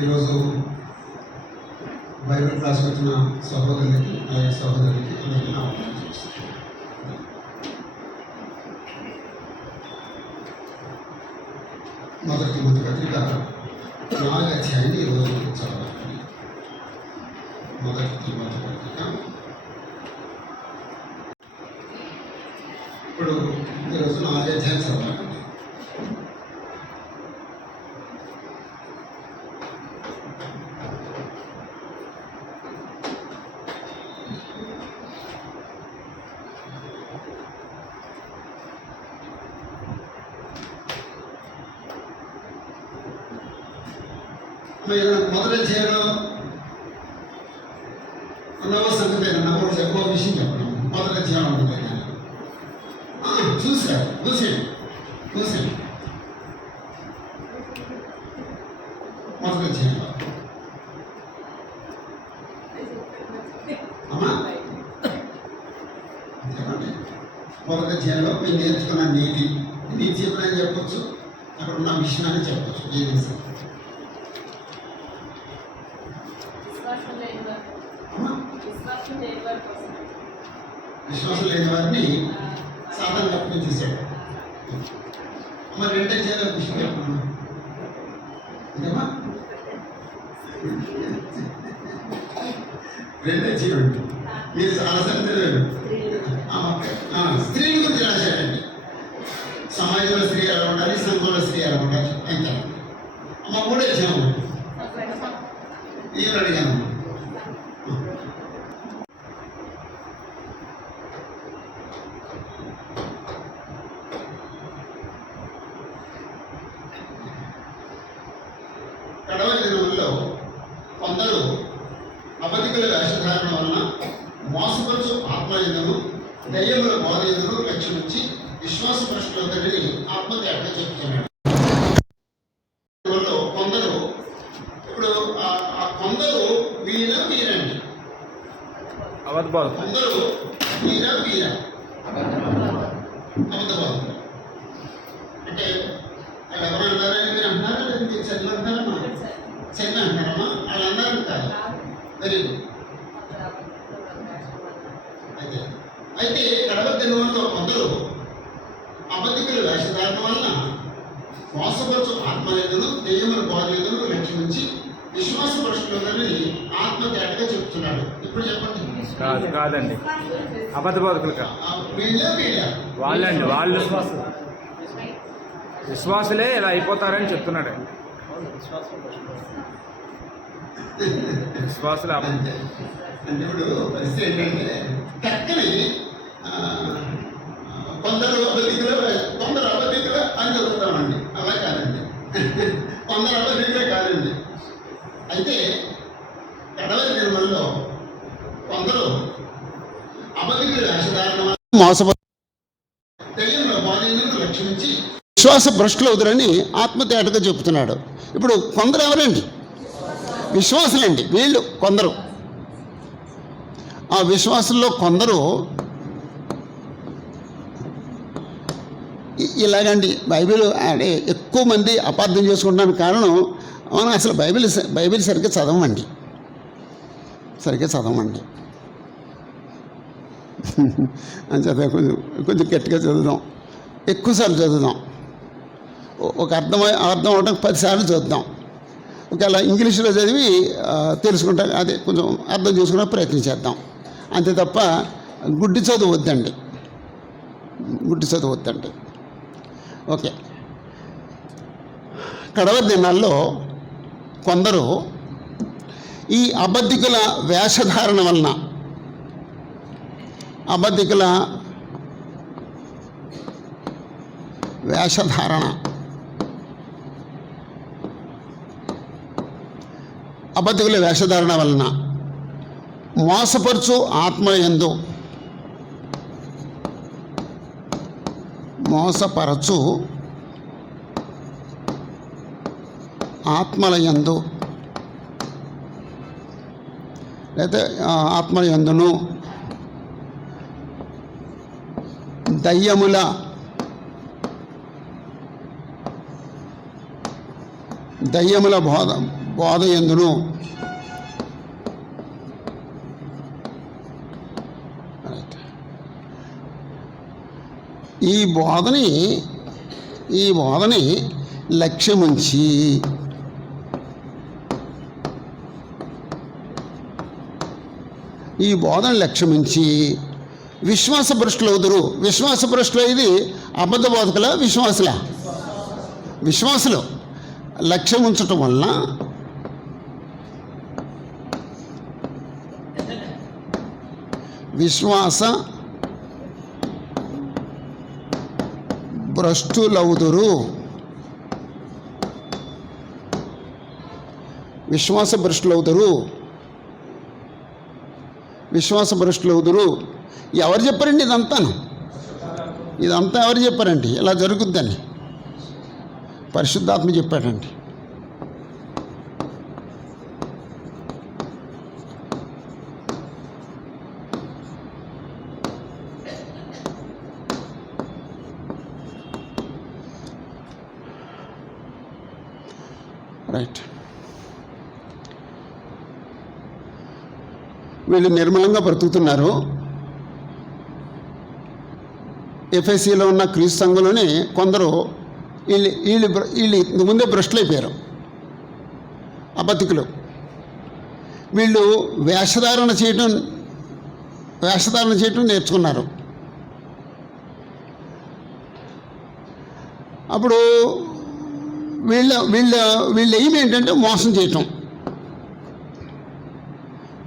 ఈరోజు బైబిల్ క్లాస్కి వచ్చిన సహోదరులకి అలాగే సహోదరులకి అందరికీ నా వందనాలు చేస్తున్నాను. మొదటి పత్రిక 4వ అధ్యాయాన్ని ఈరోజు చదవాలి. మొదటి పత్రిక ఇప్పుడు ఈరోజు 4వ అధ్యాయం చదవాలి. మొదటి అధ్యాయంలో నవ సంగతి నవ్వు చెప్పో విషయం చెప్పడం మొదటి అధ్యాయం ఉంటుంది. చూసాను మొదటి అధ్యాయంలో అమ్మా చెప్పండి. మొదటి అధ్యాయంలో మీరు నేర్చుకున్న నీతి ఎప్పుడైనా చెప్పచ్చు, అక్కడ ఉన్న విషయాన్ని చెప్పచ్చు. ఏది సార్ విశ్వాసం లేని వారిని సాధారణ అప్పగించేశాడు. మరి రెండే చేయాలి విషయం చెప్పమన్నా ఇదమ్మా, రెండే చేయండి. మీరు చాలాసార్లు తెలియదు. స్త్రీల గురించి రాశాడండి. సమాజంలో స్త్రీ ఎలా ఉండాలి, సంఘంలో స్త్రీ ఎలా ఉండాలి అంతే. అమ్మ మూడే చేయాలి. ఈవిడ అడిగాను కడవరి దినములలో కొందరు అబద్ధికుల వేషధారణ వలన మోసపరుచు ఆత్మయందును దయ్యముల బోధయందును లక్ష్యమించి విశ్వాసపరుషులందరినీ ఆత్మత్యాగ చెప్తున్నాడు. కొందరు ఇప్పుడు ఆ కొందరు వీరండి, కొందరు వీర అబద్ధబాధ అంటే వాళ్ళు ఎవరు అన్నారని మీరు అంటున్నారా, లేదా మీరు చదివంటారమ్మా చదివి అంటారమ్మా వాళ్ళు అన్నారని కాదు. Very good. అయితే కడప దినంలో కొందరు అబద్ధికుల వేషధారణ వలన మోసపరచు ఆత్మయందును దెయ్యముల బోధయందును లక్ష్యమించి విశ్వాసపరుషులందరినీ ఆత్మత్యాగగా చెప్తున్నాడు. ఇప్పుడు చెప్పండి. కాదండి, అబద్ధ బోధకులు వాళ్ళండి, వాళ్ళు విశ్వాసులే ఇలా అయిపోతారని చెప్తున్నాడు. విశ్వాసులు అంటే ఇప్పుడు పరిస్థితి ఏంటంటే చక్కని కొందరు అబద్ధికులు అని చెబుతామండి. అలా కాదండి, కొందరు అబద్ధికులే కాదండి. అయితే కడవరి దినములలో కొందరు అబద్ధికుల వేషధారణ దెయ్యముల బోధయందును లక్ష్యమించి విశ్వాస భ్రష్టులు అవుతారని ఆత్మతేటగా చెబుతున్నాడు. ఇప్పుడు కొందరు ఎవరండి? విశ్వాసులండి. వీళ్ళు కొందరు, ఆ విశ్వాసుల్లో కొందరు ఇలాగండి. బైబిల్ అంటే ఎక్కువ మంది అపార్థం చేసుకుంటానికి కారణం మనం అసలు బైబిల్ సరిగ్గా చదవమండి అని చదివా. కొంచెం గట్టిగా చదువుదాం, ఎక్కువసార్లు చదువుదాం. ఒక అర్థం అవడం 10 సార్లు చదువుతాం. ఒకవేళ ఇంగ్లీష్లో చదివి తెలుసుకుంటా, అదే కొంచెం అర్థం చేసుకునే ప్రయత్నం చేద్దాం. అంతే తప్ప గుడ్డి చదువు వద్దండి. ఓకే. కడవరి దినాల్లో కొందరు ఈ అబద్ధికుల వేషధారణ వలన, అబద్ధికుల వేషధారణ వలన మోసపరుచు ఆత్మయందు ఆత్మలయందు లేదా ఆత్మయందును దయ్యముల బోధ యందును ఈ బోధని లక్ష్యముంచి విశ్వాసభ్రష్టులవుదురు. విశ్వాసభ్రష్టులు ఇది అబద్ధ బోధకుల విశ్వాసులు లక్ష్యం ఉంచటం వలన విశ్వాస భ్రష్టులవుదురు. ఎవరు చెప్పారండి ఇదంతా ఎవరు చెప్పారండి ఇలా జరుగుద్దని? పరిశుద్ధాత్మ చెప్పాడండి. రైట్. వీళ్ళు నిర్మలంగా బ్రతుకుతున్నారు. ఎఫ్ఎస్సిలో ఉన్న క్రీస్తు సంఘంలోనే కొందరు వీళ్ళు ముందే భ్రష్టులైపోయారు, అబద్ధికులు. వీళ్ళు వేషధారణ చేయటం నేర్చుకున్నారు. అప్పుడు వీళ్ళ ఎయిమ్ ఏంటంటే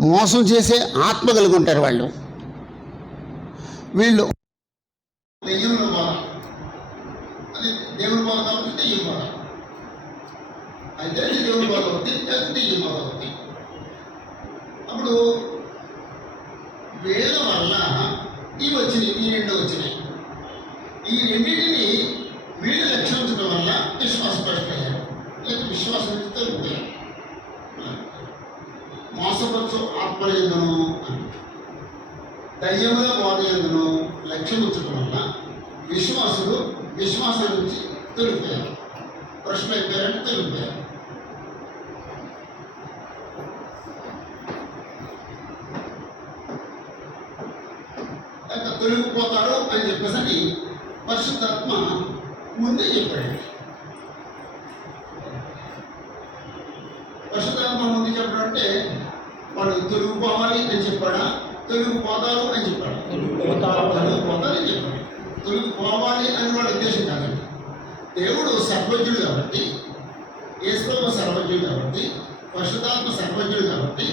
మోసం చేసే ఆత్మ కలిగి ఉంటారు వీళ్ళు. దెయ్యంలో బాధ, అది దేవుని బాధ కాబట్టి దెయ్యం బాధ, అయితే దేవుని బాధ అవుతుంది, అది దెయ్యం బాధ అవుతుంది. అప్పుడు వీళ్ళ వల్ల ఈ రెండు వచ్చినాయి. ఈ రెండింటిని వీళ్ళు లక్ష్యించడం వల్ల విశ్వాసపడిపోయారు, లేక విశ్వాసంతో పోయారు. మోసపరచు ఆత్మయందును దయ్యముల బోధ యందును లక్ష్యం ఉంచడం వల్ల విశ్వాసులు విశ్వాసం నుంచి తొలిపోయారు, ప్రశ్నలైపోయారంటే తొలిపోయారు. తొలగిపోతారు అని చెప్పేసి పరిశుద్ధాత్మ ముందే చెప్పాడు. పరిశుద్ధాత్మ ముందు చెప్పడం అంటే వాడు తొలగిపోవాలి అని చెప్పాడా, తొలగిపోతారు అని చెప్పాడు? తొలగిపోతారని చెప్పాడు. తొలగిపోవాలి అని వాడి ఉద్దేశం కాదండి. దేవుడు సర్వజ్ఞుడు కాబట్టి, యేసుప్రభువు సర్వజ్ఞుడు కాబట్టి, పరిశుద్ధాత్మ సర్వజ్ఞుడు కాబట్టి,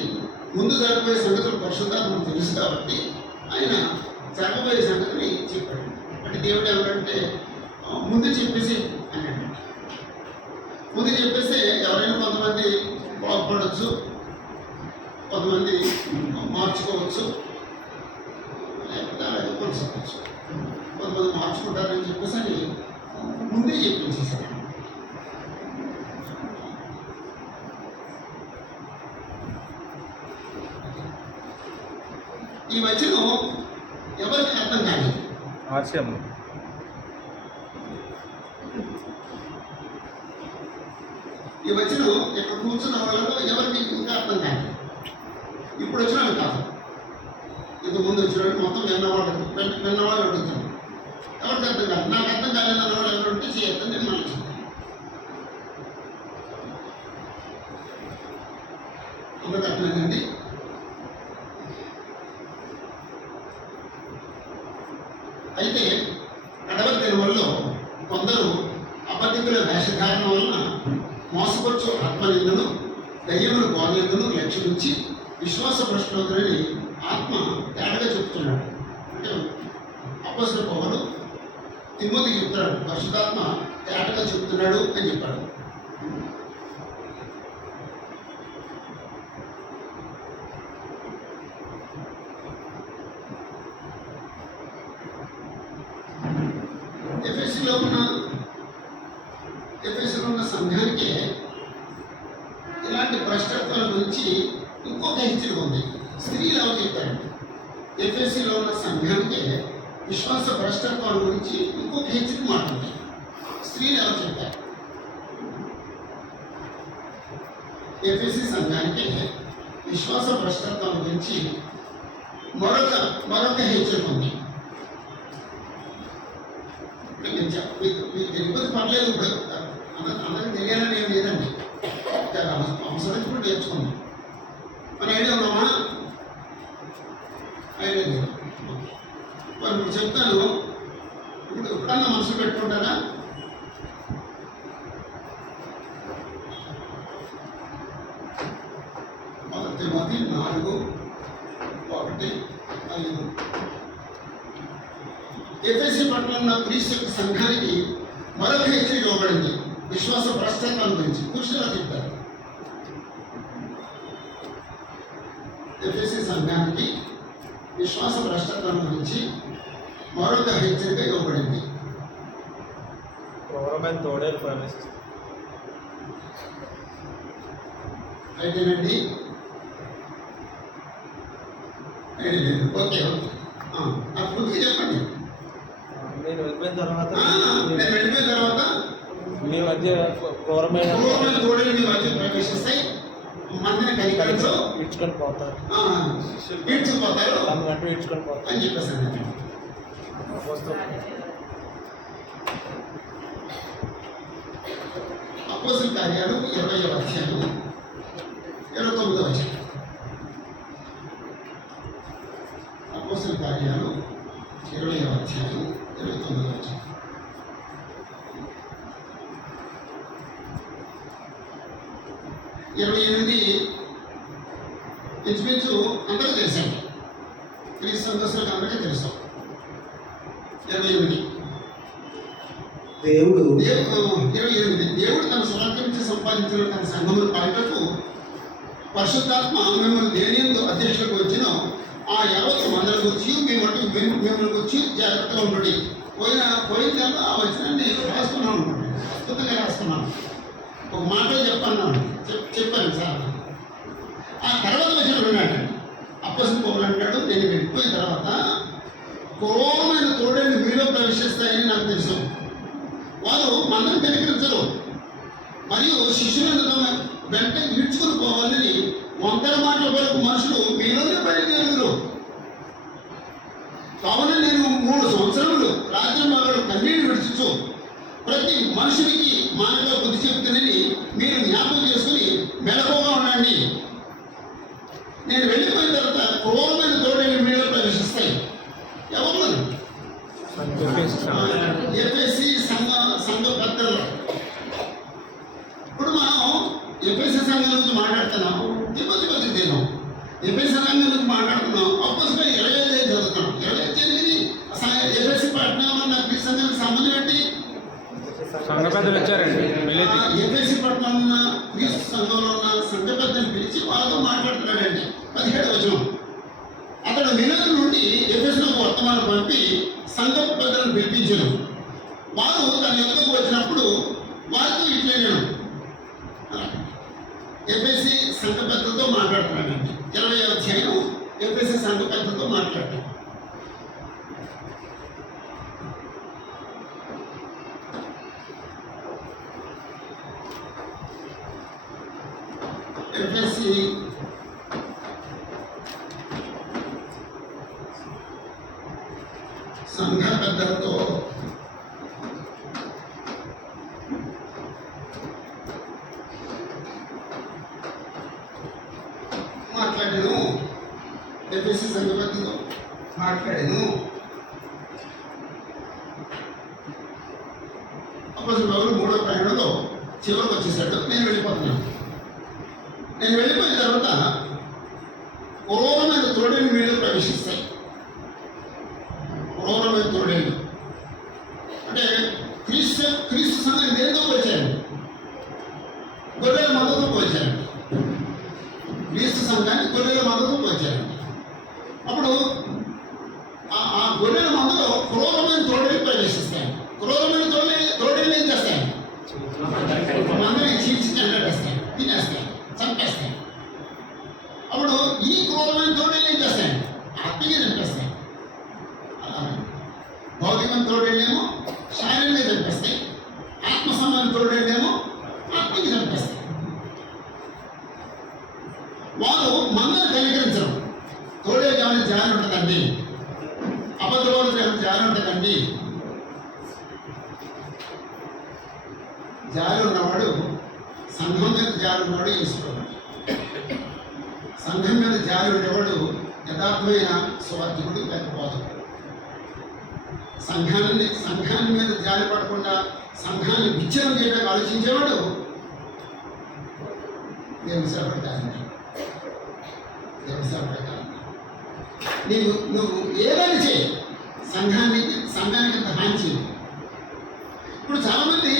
ముందు జరగబోయే సంగతులు పరిశుద్ధాత్మకు తెలుసు కాబట్టి ఆయన జరగబోయే సంగతిని చెప్పాడు. అంటే దేవుడు ఎవరంటే ముందు చెప్పేసి అన్నాడు. ముందు చెప్పేస్తే ఎవరైనా కొంతమంది బాగుపడవచ్చు, కొంతమంది మార్చుకోవచ్చు, లేకపోతే అలాగే కొనసాగవచ్చు. కొంతమంది మార్చుకుంటారని చెప్పేసి అని ముందే చెప్పించేసాడు. ఈ వచనం ఎవరికి అర్థం కాలేదు. ఈ వచనం ఇక్కడ కూర్చున్న వాళ్ళలో ఎవరికి ఇంకా అర్థం కాలేదు. ఇప్పుడు వచ్చిన కాదు, ఇంతకుముందు వచ్చిన మొత్తం విన్నవాళ్ళు అడుగుతాను. ఎవరికి అర్థం కాదు. నాకు అర్థం కాలేదు అన్న వాళ్ళు ఎవరుంటే చేయొద్దని నేను మళ్ళీ చెప్తాను. అందరికి అర్థమైందండి. అయితే అడవి దినవల్లో కొందరు అబద్ధికుల వేషధారణ వలన మోసపరచు ఆత్మనిందను దయ్యములు బాధ్యతను లక్ష్యించి విశ్వాస భ్రష్టులని ఆత్మ తేడాగా చెప్తున్నాడు. అంటే అపొస్తలుడు పౌలు తిమోతికి చెప్తున్నాడు, పరిశుద్ధాత్మ తేడాగా చెప్తున్నాడు అని చెప్పాడు. ఎఫెసీలో ఉన్న సంఘానికి ఇలాంటి భ్రష్టత్వాల గురించి ఇంకొక హెచ్చరిక ఉంది. స్త్రీలు ఎవరు చెప్పారండి? ఎఫెసీలో ఉన్న సంఘానికి విశ్వాస భ్రష్టత్వాల గురించి ఇంకొక హెచ్చరిక మాట్లాడుతుంది. స్త్రీలు ఎవరు చెప్పారు? ఎఫెసీ సంఘానికి విశ్వాస భ్రష్టత్వం గురించి మరొక హెచ్చరిక ఉంది. మీకు తెలియదు పర్లేదు, ఇప్పుడు అందరికి తెలియాలని ఏం లేదండి, అవసరం కూడా నేర్చుకుందాం. మన ఐడియా ఉన్నామా? ఐడియా లేదు. ఇప్పుడు చెప్తాను, ఇప్పుడు ఎప్పుడన్నా మనసు పెట్టుకుంటారా? తిమోతి 4:1-5. ఎఫెసీ పట్టణంలో ఉన్న క్రీస్తు యొక్క సంఘానికి మరొక హెచ్చరిక ఇవ్వబడింది, విశ్వాస భ్రష్టత్వం గురించి. పురుషులు చెప్తారు. ఎఫెసీ సంఘానికి విశ్వాస భ్రష్టత్వం గురించి మరొక హెచ్చరిక ఇవ్వబడింది. అయితేనండి, ఓకే ఓకే, అప్పుడు చెప్పండి. నేను వెళ్ళిపోయిన తర్వాత మీ మధ్య ఘోరమైన తోడేలు మీ మధ్య ప్రవేశిస్తాయి, మందిని కలిసి ఇడ్చుకొని పోతారు, ఈడ్చుకుపోతారు అందుకంటూ ఇడ్చుకొని పోతారు అని చెప్పేసాను. అపోస్తల కార్యాలు 20వ అధ్యాయం 29వ వచనం. అపోస్తల కార్యాలు 20వ అధ్యాయం 29వ వచనం. ఇంచుమించు అందరూ తెలుసండి, క్రీస్తు సంఘస్థులకు అందరికీ తెలుసు. 28 దేవుడు తన స్వార్థం నుంచి సంపాదించిన తన సంఘమును పాలిటకు పరిశుద్ధాత్మ మిమ్మల్ని దేనియందు అధ్యక్షులకు వచ్చిన ఆ 50 మందిని వచ్చి మిమ్మల్ని వచ్చి జాగ్రత్తగా ఉండండి. పోయిన తర్వాత ఆ వచనాన్ని రాసుకున్నాను అనుకోండి, అద్భుతంగా రాసుకున్నాను. ఒక మాట చెప్పాను సార్. ఆ తర్వాత వచనం విన్నాడు, అప్పసం పోవాలంటాడు, నేను వెళ్ళిపోయిన తర్వాత క్రూరమైన తోడేళ్ళు మీలో ప్రవేశిస్తాయని నాకు తెలుసు. వారు మందరం కనికరించరు మరియు శిష్యులను తమ వెంట ఈడ్చుకుని పోవాలని 100 మాటల వరకు మనుషులు మీలోనే బయలుదేరుదురు. కావున నేను 3 సంవత్సరములు రాత్రి మగలు కన్నీళ్ళు విడుచుచు ప్రతి మనుషునికి మానవ బుద్ధి చెప్తుందని మీరు జ్ఞాపకం చేసుకుని మెలకువగా ఉండండి. నేను వెళ్ళిపోయిన తర్వాత క్రూరమైన తోడేళ్ళు మీలో ప్రవేశిస్తాయి. ఎవరు? ఎఫెసీ సంఘ పెద్దలు. ఇప్పుడు మనం ఎఫెసీ సంఘం గురించి మాట్లాడుతున్నాం, తిమోతి పత్రిక తిన్నాం, ఎఫెసీ సంఘం గురించి మాట్లాడుతున్నాం. అపోస్తలుల 25 చదువుతున్నాం. 25 ఎఫెసీ పట్టణంలో ఉన్న క్రీస్తు సంఘానికి సంబంధం ఏంటి? సంఘ పెద్దలు వచ్చారండి. ఎఫెసీ పట్టణంలో ఉన్న క్రీస్తు సంఘంలో ఉన్న సంఘ పెద్దలు పిలిచి వాళ్ళతో మాట్లాడుతున్నాడండి. 17వ వచనం. అతడు మిలోను నుండి ఎఫెసులకు వర్తమానం పంపి సంఘ పెద్దలను పిలిపించాను. వారు తన యొక్కకు వచ్చినప్పుడు వారితో ఇట్లా నేను ఎఫెసీ సంఘ పెద్దలతో మాట్లాడుతున్నానండి. 20వ అధ్యాయం ఎఫెసీ సంఘ పెద్దలతో మాట్లాడతాను. ఎఫెసీ సంఘ పెద్దలతో మాట్లాడాను. ఎఫెసీ సంఘ పెద్దలతో మాట్లాడాను. అపోస్తలుల పౌలు 3వ ప్రయాణంలో చివరికి వచ్చేసాడు. నేను వెళ్ళిపోతున్నాను. నేను వెళ్ళిపోయిన తర్వాత క్రూరమైన తోడేళ్ళు మీలో ప్రవేశిస్తాయి. క్రూరమైన తోడేళ్ళు అంటే క్రీస్తు సంఘాన్ని దేనితో పోల్చారండి? గొర్రెల మందతో పోల్చారండి. క్రీస్తు సంఘాన్ని గొర్రెల మందతో పోల్చారండి. అప్పుడు ఆ గొర్రెల మందలో క్రూరమైన తోడేళ్ళు ప్రవేశిస్తాయి. క్రూరమైన తోడేళ్ళు ఏం చేస్తాయి? మందని చీల్చి చెండాడేస్తాయి, తినేస్తాయి, చంపేస్తాయి. అప్పుడు ఈ క్రూరమైన తోడేళ్ళు ఏం చేస్తాయి? ఆత్మీయ చంపేస్తాయి. భౌతికమైన తోడేళ్ళేమో శారీరంగా చంపేస్తాయి, ఆత్మ సంబంధ తోడేళ్ళేమో ఆత్మీయ చంపేస్తాయి. వారు మందను కనికరించరు. తోడే కానీ జారి ఉంటుందండి, అబద్ధవాళ్ళు జారి ఉంటుందండి. జారి ఉన్నవాడు సంఘం మీద జారి ఉన్నవాడు ఈశ్వరుడు. సంఘం మీద జారి ఉండేవాడు యథార్థమైన స్వార్థకుడు లేకపోతే సంఘాన్ని మీద జారి పడకుండా సంఘాన్ని విచ్ఛిన్నం చేయడానికి ఆలోచించేవాడు దేవుని సేపడతాను. నువ్వు ఏదైనా చేయి, సంఘానికి అంత హాని చేయి. ఇప్పుడు చాలామంది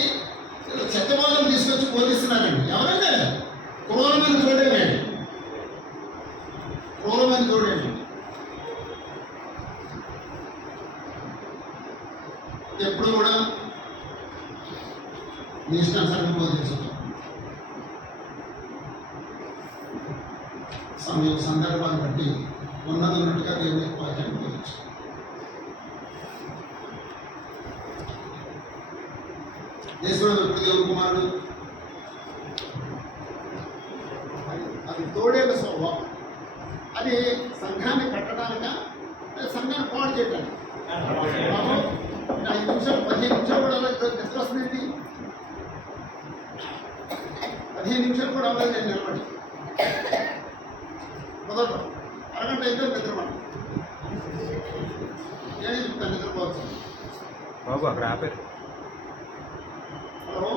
చెత్తవాళ్ళని తీసుకొచ్చి పోలిస్తున్నారండి. ఎవరైనా క్రూరమైన తోడేనండి, క్రూరమైన తోడేనండి. ఎప్పుడు కూడా నీ ఇష్టానుసారంగా బోధించడం, సందర్భాన్ని బట్టి ఉన్నట్టుగా దేవుని వాక్యాన్ని బోధించడం. దేశంలో ఎప్పుడు దేవుని కుమారుడు అది తోడేళ్ళ స్వభావం. అది సంఘాన్ని కట్టడానిక, అది సంఘాన్ని పాడు చేయడానికి. 5 నిమిషాలు 15 నిమిషాలు కూడా అలా నిద్ర వస్తుందండి. 15 నిమిషాలు కూడా అవ్వాలి నేను నిలబడి కుదరదు. అరగంట అయితే నిద్రపడి నేను చెప్తాను నిద్రపోవచ్చు. బాబు అక్కడ ఆపారు. హలో,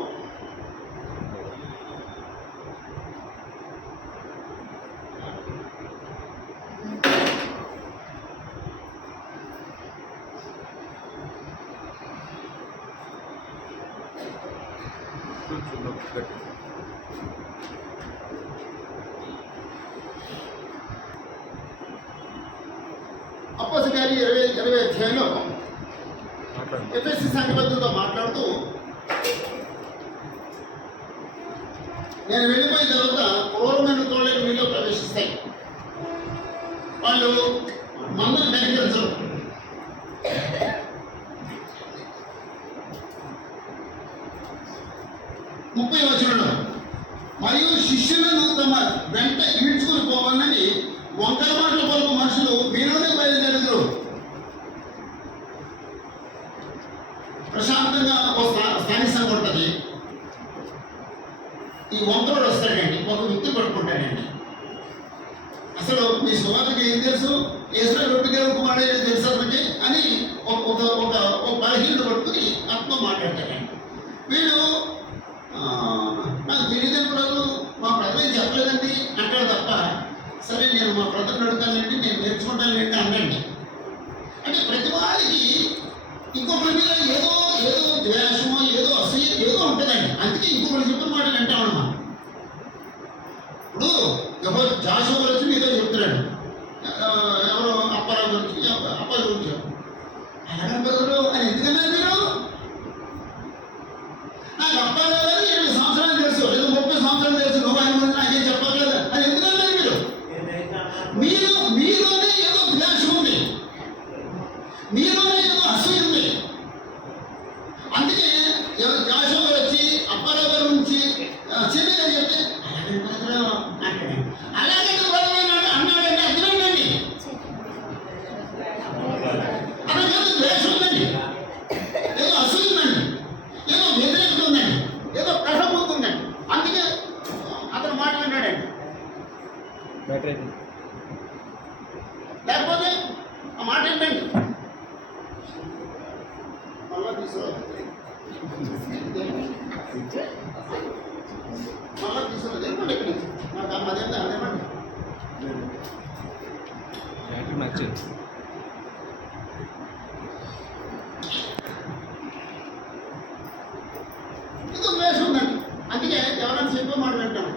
అపోస్తలుల 20 అధ్యాయంలో ఎఫెసీ సంఘబద్ధులతో మాట్లాడుతూ, నేను వెళ్ళిపోయిన తర్వాత క్రూరమైన తోడేలు మీలో ప్రవేశిస్తాయి, వాళ్ళు మందను కనికరించరు. ముప్పై వచనంలో, మరియు శిష్యులను తమ వెంట ఈడ్చుకుని పోవాలని వంకర మాటల కొరకు మనుషులు మీలోనే బయలుదేరుదురు. ప్రశాంతంగా ఒక స్థానిక సంఘం ఉంటుంది. ఈ వంకరోడు వస్తాడండి, ఒక వ్యక్తి పట్టుకుంటాడండి. అసలు మీ సువార్తకి ఏం తెలుసు, యేసు దేవుని కుమారుడు తెలుసు అతనికి అని ఒక బలహీనుడు పట్టుకుని ఆత్మ మాట్లాడతాడండి. వీడు నాకు తెలియదు, మా ప్రజలు ఏం చెప్పలేదండి అంటాడు తప్ప, సరే నేను మా బ్రదర్ని అడుగుతానండి, నేను నేర్చుకుంటానండి అనండి. అంటే ప్రతి వారికి ఇంకొకరి మీద ఏదో ద్వేషమో ఏదో అసూయ ఏదో ఉంటుందండి. అందుకే ఇంకొకరు చెప్పిన మాట వింటామన్నమాట. ఇప్పుడు ఎవరు జాషువా గురించి మీతో చెప్తున్నాడు, ఎవరో అప్పారావు గురించి అలాగే బ్రదరు అని ఎందుకన్నారు మీరు? నాకు అప్పారావు గారు 20 సంవత్సరాలు తెలుసు, లేదా 30 సంవత్సరాలు తెలుసు, నువ్వు ఆయన గురించి నాకేం చెప్పట్లేదు అని ఎందుకన్నారు మీరు? మీలోనే ఏదో ద్వేషం ఉంది, మీలోనే ఏదో అసూయ ఉంది. అందుకే జాషువా గారు వచ్చి అప్పారావు గారి గురించి చిన్నగా చెప్తే అలాగే అన్నాడంటే అర్థమేంటండి? అతనికి ఏదో ద్వేషం ఉందండి, ఏదో అసూయ ఉందండి, ఏదో వ్యతిరేకత ఉందండి, ఏదో ప్రసబుద్ధి ఉందండి. అందుకే అతను మాట విన్నాడండి. లేకపోతే ఆ మాట ఏంటండి? మళ్ళా తీసుకురావాలి, ఏమండి ఇక్కడ నుంచి నాకు అదేమండి నచ్చింది. ఇది ద్వేషం ఉందండి. అందుకే ఎవరైనా చెప్పే మాట వింటాం.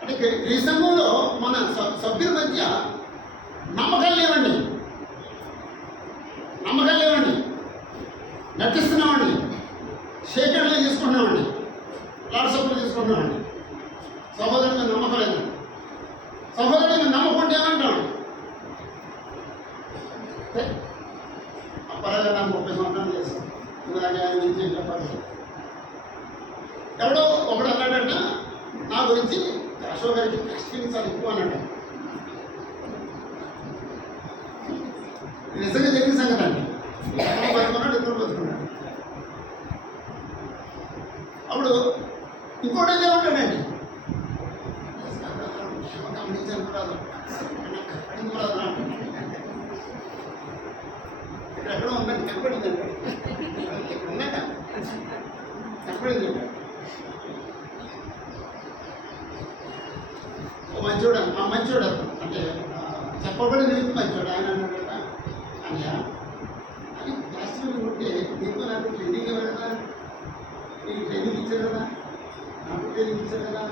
అంటే ఈ సంఘంలో మన సభ్యుల మధ్య నమ్మకాలు లేవండి, నటిస్తున్నామండి, షేకర్లు తీసుకుంటున్నామండి, లాడ్సప్పులు తీసుకుంటున్నామండి. సహోదరుని మీద నమ్మకం లేదండి. సహోదరుని మీద నమ్మకుంటే ఏమంటామండి? అప్పరాగా నాకు 30 సంవత్సరాలు చేస్తాను, ఇలాగే ఆయన నుంచి చెప్పాలి. ఎవడో ఒకడు అన్నాడంట నా గురించి అశోక్ గారికి ఎక్స్పీరియన్స్ చాలా ఎక్కువ అన్నాడు. నిజంగా జరిగిన సంగతి అండి. ఇద్దరు బతుకున్నాడు, ఇద్దరు బతుకున్నాడు. అప్పుడు ఇంకోటి ఏమంటాడండి, గమనించాను కూడా ఇక్కడ ఎక్కడో ఉందండి, కనపడింది అండి, ఇక్కడ ఉన్నాక కనపడింది. మంచోడు, మా మంచోడు అంటే చెప్పబడిన వ్యక్తి మంచోడు. ఆయన అన్నాడు కదా, అన్నయ్య అని క్లాస్లో ఉంటే నీకు నాకు ట్రైనింగ్ ఇవ్వరు కదా, నీకు ట్రైనింగ్ ఇచ్చారు కదా, నాకు ట్రైనింగ్ ఇచ్చారు కదా,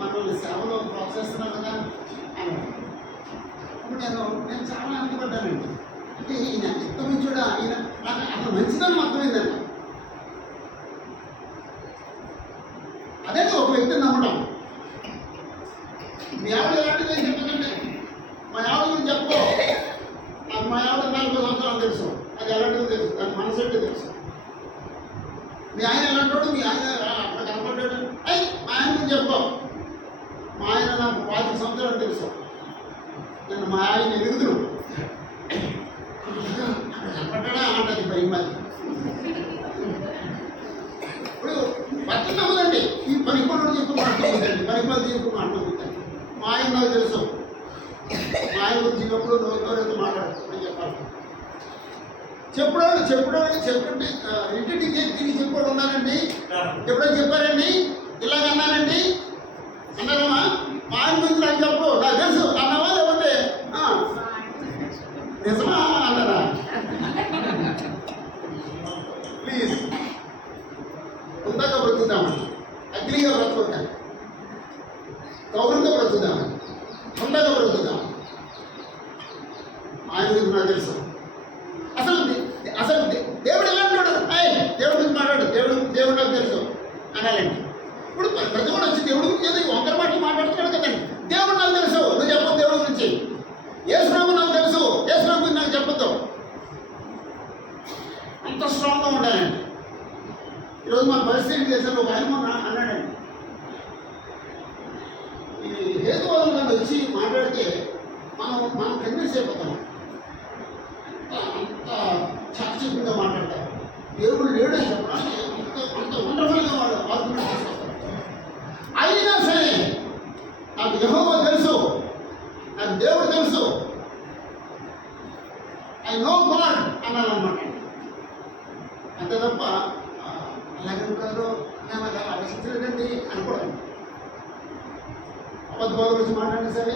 మనల్ని సేవలో ప్రోత్సహిస్తున్నాను కదా అన్నాడు. అప్పుడు నేను చాలా ఆనందపడ్డానండి. అంటే ఈయన ఎంత మంచోడా, ఈయన నాకు అసలు మంచిదని అర్థమైందంట. అదే ఒక వ్యక్తిని నమ్మడం. మీ ఆవిడ ఎలాంటిది అని చెప్పదండి, మా ఆవిడ గురించి చెప్పు. నాకు మా ఆవిడ 40 సంవత్సరాలు తెలుసు, అది ఎలాంటిదో తెలుసు, దాని మనసు అంటే తెలుసు. మీ ఆయన ఎలాంటి, మీ ఆయన అక్కడ కనపడ్డాడు, అయ్యి మా ఆయన గురించి చెప్పు. మా ఆయన నాకు 25 సంవత్సరాలు తెలుసు, నేను మా ఆయన ఎదుగుతును అక్కడ కనపడ్డా అంటది భయం. మరి ఇప్పుడు భర్త నమ్మదండి, ఈ పనిపడు చెప్పు మాట్లాడుతుందండి, పనిపడి చెప్పు మాట్లాడుతుంది. మా ఆయన నాకు తెలుసు, మా ఆయన గురించి ఎప్పుడు నోరెంత మాట్లాడుతుందని చెప్పాలి. చెప్పుకుంటే ఇంటికి తిరిగి చెప్పుకోవడం ఉన్నారండి. ఎప్పుడైనా చెప్పారండి ఇలాగన్నానండి అన్నారమ్మా, మా ఆయన గురించి నాకు చెప్పు, నాకు తెలుసు అన్నావా, లేకపోతే నిజమా అన్నారా? ప్లీజ్ ఉందాక బ్రతుకుతామని, అగ్నిగా బ్రతుకుంటాం, గౌరవంగా బ్రతుకుతామని, ఉందాక బ్రతుకుతాం. ఆయన గురించి నాకు తెలుసు. అసలు దేవుడు ఎలా అంటాడు, దేవుడి గురించి మాట్లాడు, దేవుడు నాకు తెలుసు అనాలండి. ఇప్పుడు ప్రతి కూడా వచ్చి దేవుడి గురించి ఏదో వంకర మాటలు మాట్లాడుతున్నాడు కదండి. దేవుడు నాకు తెలుసు, నువ్వు చెప్పు దేవుడి గురించి. యేసునామం నాకు తెలుసు, యేసునామం గురించి నాకు చెప్పొద్దు. అంత స్ట్రాంగ్గా ఉండాలండి. ఈరోజు మన పరిస్థితి దేశంలో ఒక ఆయన అన్నాడండి, ఈ హేతువాదంగా వచ్చి మాట్లాడితే మనం కన్విన్స్ అయిపోతాం. అంత చాకచక్యంగా మాట్లాడతారు. దేవుడు లేడని చెప్పడానికి అంత వండర్ఫుల్గా వాళ్ళు ఆర్గ్యుమెంట్ చేసుకొస్తారు. అయినా సరే నాకు యెహోవా తెలుసు, నాకు దేవుడు తెలుసు, ఐ నో గాడ్ అన్నారన్నమాట. అంతే తప్ప అలాగంటారు మేము అలా ఆలోచించలేదండి అనుకోవడం. అబద్ధవాద గురించి మాట్లాడినా సరే,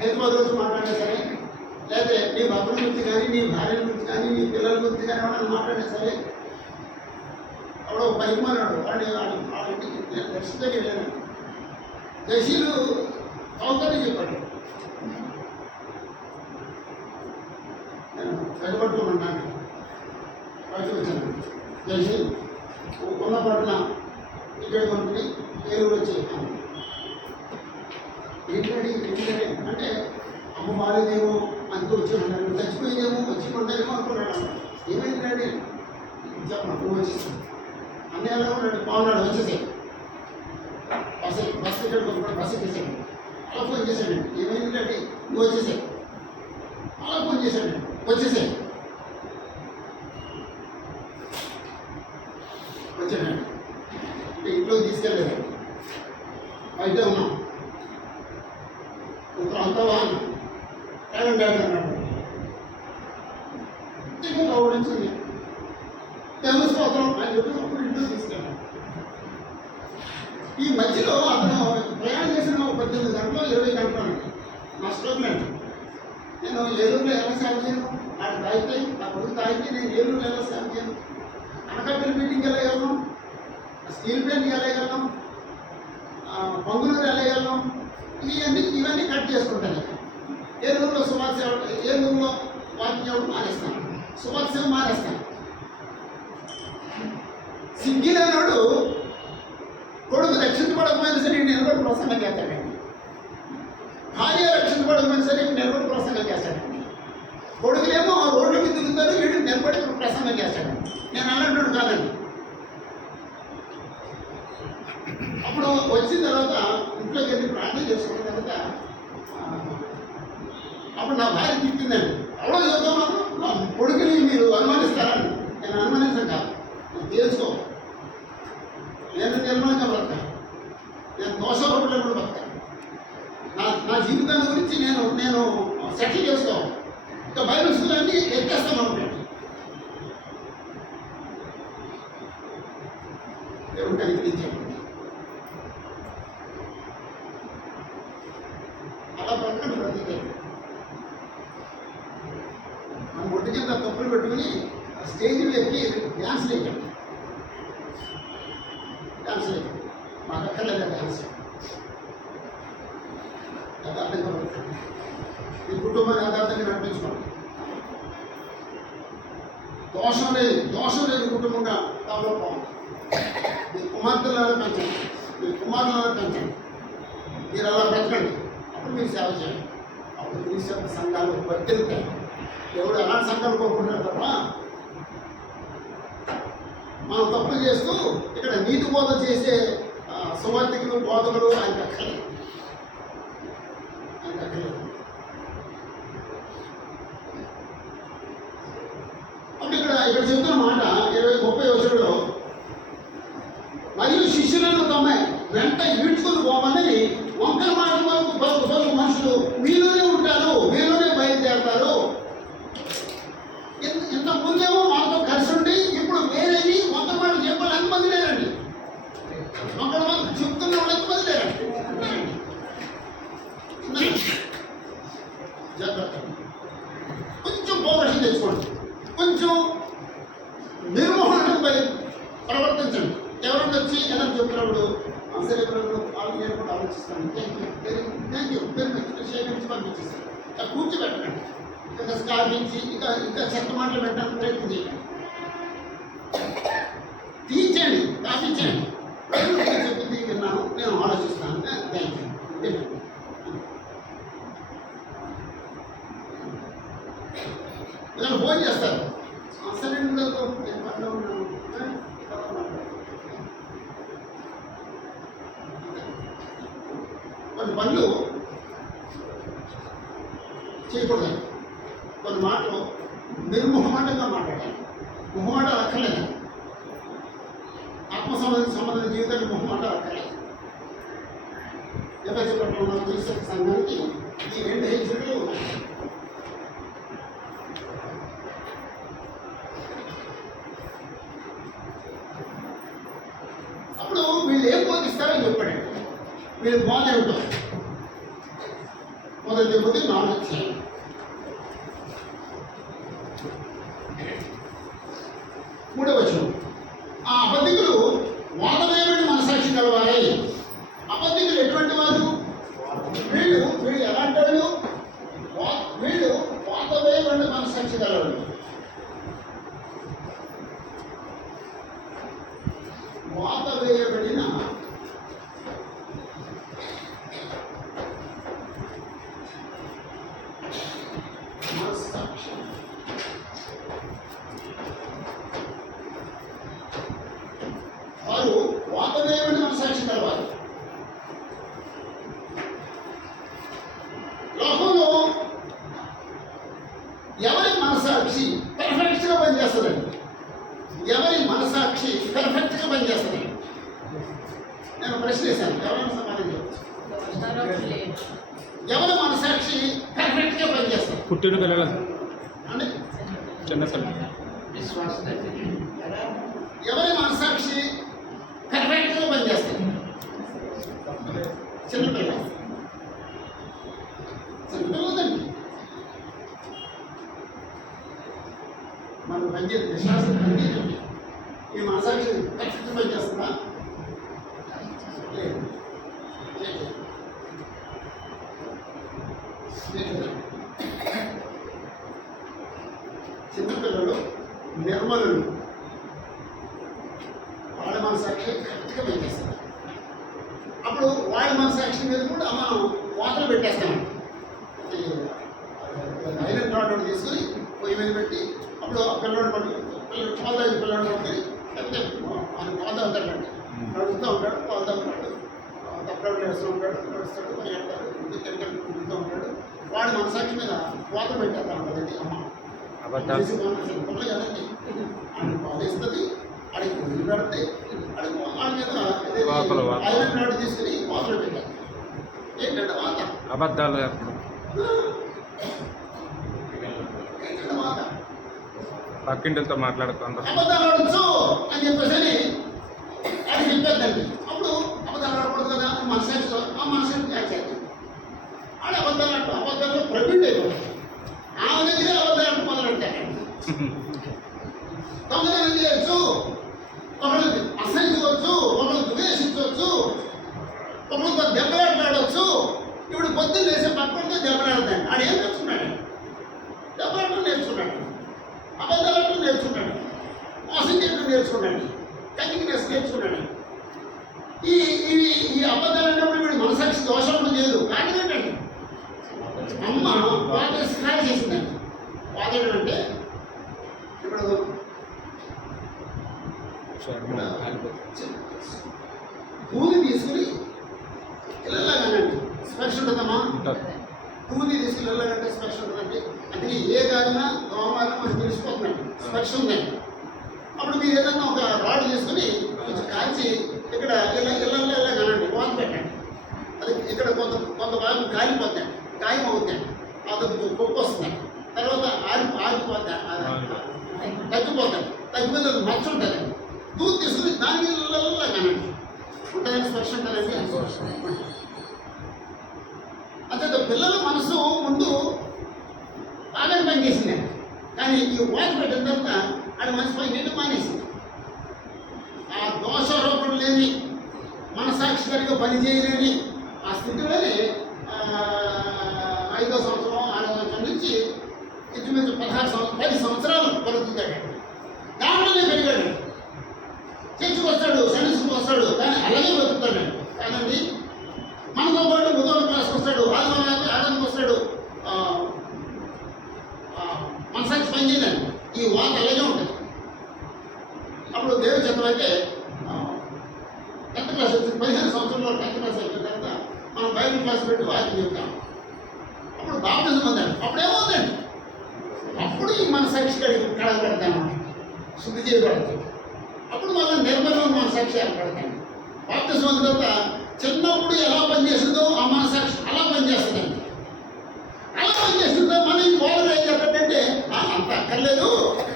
హేతువాద గురించి మాట్లాడినా సరే, లేదా నీ భర్త గురించి కానీ, నీ భార్య గురించి కానీ, నీ పిల్లల గురించి కానీ వాళ్ళని మాట్లాడినా సరే, అప్పుడు ఒక పైమానాడు వాళ్ళ ఇంటికి నేను దర్శించగా వెళ్ళాను. జైసీలు అవుతానే చెప్పాడు, నేను వెలబట్టుకున్నాను, బయట వచ్చాను. జైసీలు ఉన్న పట్ల ఇక్కడ కొనుక్కుని ఏలూరు వచ్చి ఏంటండి అంటే అమ్మ బాగాలేదేమో అందుకు వచ్చి ఉన్నాడు, చచ్చిపోయిందేమో వచ్చి ఉంటాయేమో అనుకున్నాడు. ఏమైందండి చెప్పను, నువ్వు వచ్చేసాను అన్నీ ఎలా ఉన్నాడు, బాగున్నాడు, వచ్చేసాయి బస్సు ఇక్కడ కొనుక్కోండి, బస్సు ఎక్కేసాడు. అలా ఫోన్ చేశాడండి, ఏమైందంటే నువ్వు వచ్చేసాయి. అలా ఫోన్ చేశాడండి, వచ్చేసాయి. వచ్చాడండి, ఇంట్లో తీసుకెళ్ళలేదు, బయటే ఉన్నాం. ఇప్పుడు అంతావా ఏమని డాక్టర్ అన్నాడు. ఇంకా ఓడించింది తెలుసుకోవడం అని చెప్పి అప్పుడు ఇంట్లో తీసుకెళ్ళాను. ఈ మధ్యలో అతను ప్రయాణం చేసిన 18 గంటలు 20 గంటలు నా స్టోర్మెంట్. నేను ఏలూరులో ఎలా సేవ చేయను, నాకు తాగితే నా కొడుకు తాగితే నేను ఏలూరులో ఎలా సేవ చేయను, అనకాపల్లి మీటింగ్కి వెళ్ళగలను, స్టీల్ ప్లాంట్కి వెళ్ళగలను, పొంగులూరు వెళ్ళగలను. ఇవన్నీ కట్ చేసుకుంటాను. ఏలూరులో సుభాష్ సేవ, ఏలూరులో వాకింగ్ చేయడం మానేస్తాను, సుభాష్ సేవ మానేస్తాను. సిగ్గిలేనాడు కొడుకు రక్షించబడకపోయినా సరే నిలబడి ప్రసంగం చేస్తాడండి, భార్య రక్షించబడకపోయినా సరే నిలబడి ప్రసంగం చేస్తాడండి. కొడుకులేమో ఆ రోడ్ల మీద తిరుగుతారు, వీడు నిలబడి ప్రసంగం చేస్తాడండి. నేను అలాంటి కాదండి. అప్పుడు వచ్చిన తర్వాత ఇంట్లోకి వెళ్ళి ప్రార్థన చేసుకున్న తర్వాత అప్పుడు నా భార్య తిట్టిందండి. ఎవరో చదువుతాను నా కొడుకుని మీరు అనుమానిస్తారని. నేను అనుమానించను కాదు, నేను తెలుసుకో. నేను నిర్మాణంగా బతకాను, నేను దోషపడలేకుండా బతకాను. నా జీవితాన్ని గురించి నేను సెటిల్ చేసుకోవాలి. ఇంకా బైబిల్ స్కూల్ అన్నీ ఎత్తేస్తాను అనుకోండి. దేవుడు కనికరించాడు. అలా బ్రతకండి బ్రతికే. మన ఒడ్డు కింద తప్పులు పెట్టుకుని స్టేజ్ ఎక్కి డ్యాన్స్ వేయకండి. డ్యాన్స్ వేయకండి, మాకు అక్కర్లేదు డ్యాన్స్. యథార్థంగా బ్రతకండి. మీ కుటుంబాన్ని యథార్థంగా నడిపించుకోండి. దోషం లేదు కుటుంబంగా డెవలప్ అవ్వండి. మీ కుమార్తెలను పెంచండి, మీ కుమారులను పెంచండి. మీరు అలా బ్రతకండి. అప్పుడు మీరు సేవ చేయండి. అప్పుడు క్రీస్తు సంఘాలు వర్తిల్తాయి. ఎవరు అలాంటి సంఘాలు కోరుకుంటారు తప్ప మనం తప్పులు చేస్తూ ఇక్కడ నీతి బోధ చేసే సువార్థికులు బోధకులు ఆయనకు అక్కర్లేదు. అప్పుడు ఇక్కడ చెప్తున్న మాట 30 వచనంలో, మరియు శిష్యులను తమ వెంట ఈడ్చుకొని పోమని వంకర మాటలు పలుకు మనుషులు మీలోనే ఉంటారు, మీలోనే బయలుదేరతారు. ఇంత ముందేమో మాతో కలిసి ఉండి ఇప్పుడు వేరేవి వంకర మాటలు చెప్పాలి ఎంతమంది లేరండి. వంకర మాటలు చెప్తున్న వాళ్ళు ఎంతమంది లేరండి. జాగ్రత్త, కొంచెం పౌరుషం తెచ్చుకోండి, కొంచెం నిర్మోహణం ప్రవర్తించండి. ఎవరైనా వచ్చి ఎలా చెప్తున్నప్పుడు సరే వాళ్ళు నేను కూడా ఆలోచిస్తాను, థ్యాంక్ యూ వెరీ మచ్ షేపించి పంపించేస్తాను. కూర్చోబెట్టండి, ఇంకా స్థాపించి ఇంకా చెత్త మాటలు పెట్టడానికి ప్రయత్నం చేయండి. తీయించండి, రాపించండి. చెప్పింది విన్నాను, నేను ఆలోచిస్తాను, థ్యాంక్ యూ. ఇలా ఫోన్ చేస్తారు, సరే నేను పనిలో ఉన్నాను. కొన్ని పనులు చేయకూడదు, కొన్ని మాటలు నిర్మోహమాటంగా మాట్లాడాలి. మొహమాటాలు అక్కర్లేదు. ఆత్మ సంబంధించిన జీవితానికి మొహమాటాలు అక్కర్లేదు. ఎఫ్ఎస్సి పట్టణంలో క్రీస్తు సంఘానికి ఈ 2 హెచ్చరికలు ఉన్నాయి. అప్పుడు వీళ్ళు ఏం బోధిస్తారని చెప్పాడు. వీళ్ళు బోధ ఏమిటో మొదటి పోతే 4 3వ వచనం, ఆ అబద్ధికులు వాదవేయుని మనసాక్షి కలవారై. అబద్ధికులు ఎటువంటి వారు? వీళ్ళు ఎలాంటి వాళ్ళు? వీళ్ళు వాదవేయుని మనసాక్షి కలవారు. వాత వేయబడిన మనస్సాక్షి. వారు వాత వేయబడిన మనస్సాక్షి కలవాలి. లోకంలో ఎవరి మనసాక్షి పర్ఫెక్ట్గా పనిచేస్తుందండి? ఎవరి మనసాక్షి పర్ఫెక్ట్గా పనిచేస్తుంది? నేను ప్రశ్న వేశాను, ఎవరైనా సమాధానం చెప్పచ్చు. ఎవరి మనసాక్షి పర్ఫెక్ట్గా పనిచేస్తుంది? పుట్టిన పిల్లలు అంటే చిన్నపిల్లలు. ఎవరి మనసాక్షి పర్ఫెక్ట్గా పనిచేస్తుంది? చిన్నపిల్లలు. చిన్నపిల్లలండి. మనం పనిచేయాలి, విశ్వాసం పనిచేయండి. ఈ మనసాక్షి పర్ఫెక్ట్గా పనిచేస్తుందా? లేదు. చిన్నపిల్లలు నిర్మలులు, వాళ్ళ మనసాక్షి కరెక్ట్గా పనిచేస్తారు. అప్పుడు వాళ్ళ మనసాక్షి మీద కూడా మనం వాతలు పెట్టేస్తామండి. ఐరన్ రాడ్ ఒకటి తీసుకొని పొయ్యి మీద పెట్టి అప్పుడు ఆ పిల్లవాడు పాలు తాగి పిల్లవాడు పట్టుకొని లేకపోతే ఆయన పాలు తాగుతాడండి, నడుస్తూ ఉంటాడు, పాలు తాగుతాడు, తప్పుడు వేస్తూ ఉంటాడు, నడుస్తాడు, పరిగెడతాడు, కెమికల్ తిరుగుతూ ఉంటాడు. వాడు మనసాక్షి మీద కోత పెట్టేస్తా ఉంటుందండి అమ్మ. అబద్ధాలు చెప్పలే కదండి, ఆడికి పాలిస్తుంది, ఆడికి వదిలి పెడితే ఆడికి వాడి మీద ఐరన్ రాడ్ తీసుకుని కోతలు పెట్టారు. ఏంటంటే వాత, అబద్ధాలు చెప్పడం, ఏంటంటే వాత, పక్కింటితో మాట్లాడుతుందా అబద్ధాలు ఆడచ్చు అని చెప్పేసి అది చెప్పేద్దండి. అప్పుడు అబద్ధాలు ఆడకూడదు కదా అని మనసాక్షితో ఆ మనసాక్షి క్యాచ్ చేస్తాడు. ఆడ అబద్ధాలు ప్రవీణ్ అయిపోతాడు. ఆమె దగ్గరే అబద్ధాలు మొదలెట్టాడు. దొంగతనం చేయొచ్చు, ఒకళ్ళు అసహించవచ్చు, ఒకళ్ళు ద్వేషించవచ్చు, ఒకళ్ళతో దెబ్బలాడవచ్చు. ఇప్పుడు పొద్దున్న వేసే పక్కనతో దెబ్బలాడతాడు. ఆడు ఏం నేర్చుకున్నాడు? దెబ్బలాడటం నేర్చుకున్నాడు, అబద్ధాలటం నేర్చుకున్నాడు, మోసం చేయడం నేర్చుకున్నాడు, కంటిన్యూస్ నేర్చుకున్నాడు. ఈ అబద్ధాలు అన్నప్పుడు వీడు మనసాక్షి దోషం లేదు. కానీ ఏంటండి అమ్మ వాటర్ స్క్రాచ్ చేసిందండి. వాదడం అంటే ఇప్పుడు పూని తీసుకుని ఇళ్ళగానండి స్పర్శ ఉంటుందమ్మా. పూని తీసుకుని ఇళ్ళగంటే స్పర్శ ఉంటుందండి. అంటే ఏ గాలినా దోమాలను మనకు తెలిసిపోతున్నాడు, స్పర్శ ఉందండి. అప్పుడు మీరు ఏదన్నా ఒక రాడ్ తీసుకుని కొంచెం కాల్చి ఇక్కడ ఇళ్ళగానండి వాత పెట్టండి. అది ఇక్కడ కొంత భాగం కాలిపోతాయి, గాయం అవుతాయి, అది కుక్క వస్తుంది, తర్వాత ఆగిపోతాయి, తగ్గిపోతాయి, తగ్గిపోతే మచ్చ ఉంటుంది. దూరం తీసుకుని దాని మీద కానండి ఉంటుందని స్పర్శ ఉంటుందండి. అంతే పిల్లల మనసు ముందు బాగా పనిచేసింది. కానీ ఈ వాత పెట్టిన తర్వాత అది మనసు పని నీళ్ళు మానేసింది. ఆ దోషారోపణ లేని మనసాక్షి గారిగా పనిచేయలేని ఆ స్థితిలోనే 5వ సంవత్సరం 6వ సంవత్సరం నుంచి ఇంచుమించు 10 సంవత్సరాలు బతుకుతాడు. దాంట్లోనే పెరిగాడు. చర్చికి వస్తాడు, సైన్స్కి వస్తాడు, కానీ అలాగే బతుకుతాడు కాదండి. మనతో పాటు బుధవార క్లాస్కి వస్తాడు, ఆదివారానికి వస్తాడు. మనసాక్షి పని చేయదండి. ఈ వాత అలాగే ఉంటుంది. అప్పుడు దేవ చట్టం అయితే 10th క్లాస్ వచ్చింది. 15 సంవత్సరంలో 10th క్లాస్ అయిపోయిన తర్వాత మనం బైబిల్ క్లాస్ పెట్టి వాక్యం చెప్తాం. అప్పుడు బాప్తిజం పొందాడు. అప్పుడేమవుతుంది? అప్పుడు ఈ మనసాక్షి కడగబెడతాను, శుద్ధి చేయబడుతుంది. అప్పుడు మళ్ళీ నిర్మలం మనసాక్షి కడతాను. బాప్తిజం పొందిన తర్వాత చిన్నప్పుడు ఎలా పనిచేస్తుందో ఆ మనసాక్షి అలా పనిచేస్తుందండి. అలా పనిచేస్తుందో మనం ఈ బోధన ఏం చెప్పంటే అంత అక్కర్లేదు,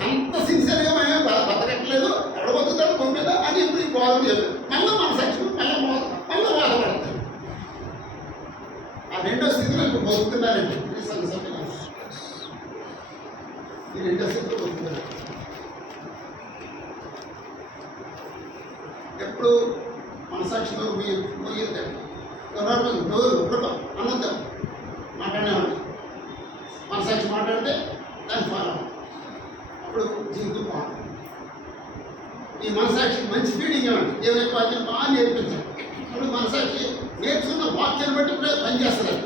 అంత సిన్సియర్గా మేమే బతకట్లేదు, ఎక్కడ బతుకుతాడు పంపిదా అని ఇప్పుడు ఈ బోధన చెప్పారు. మళ్ళీ మనసాక్షి మళ్ళీ బాధపడుతుంది. ఆ రెండో స్థితిలో ఇప్పుడు బతుకుతున్నారండి. ఈ రెండో స్థితిలో బతుకుతున్నారు. ఎప్పుడు మనసాక్షిలో పోయేదండి. నోరు ఉండటం అనంతం మాట్లాడేవాడు. మనసాక్షి మాట్లాడితే దాన్ని ఫాలో అప్పుడు జీవితం బాగుంది. ఈ మనసాక్షి మంచి ఫీడింగ్ ఇవ్వండి. దేవుని యొక్క వాక్యం బాగా నేర్పించాలి. అప్పుడు మనసాక్షి నేర్చుకున్న వాక్యాన్ని బట్టి పనిచేస్తుంది.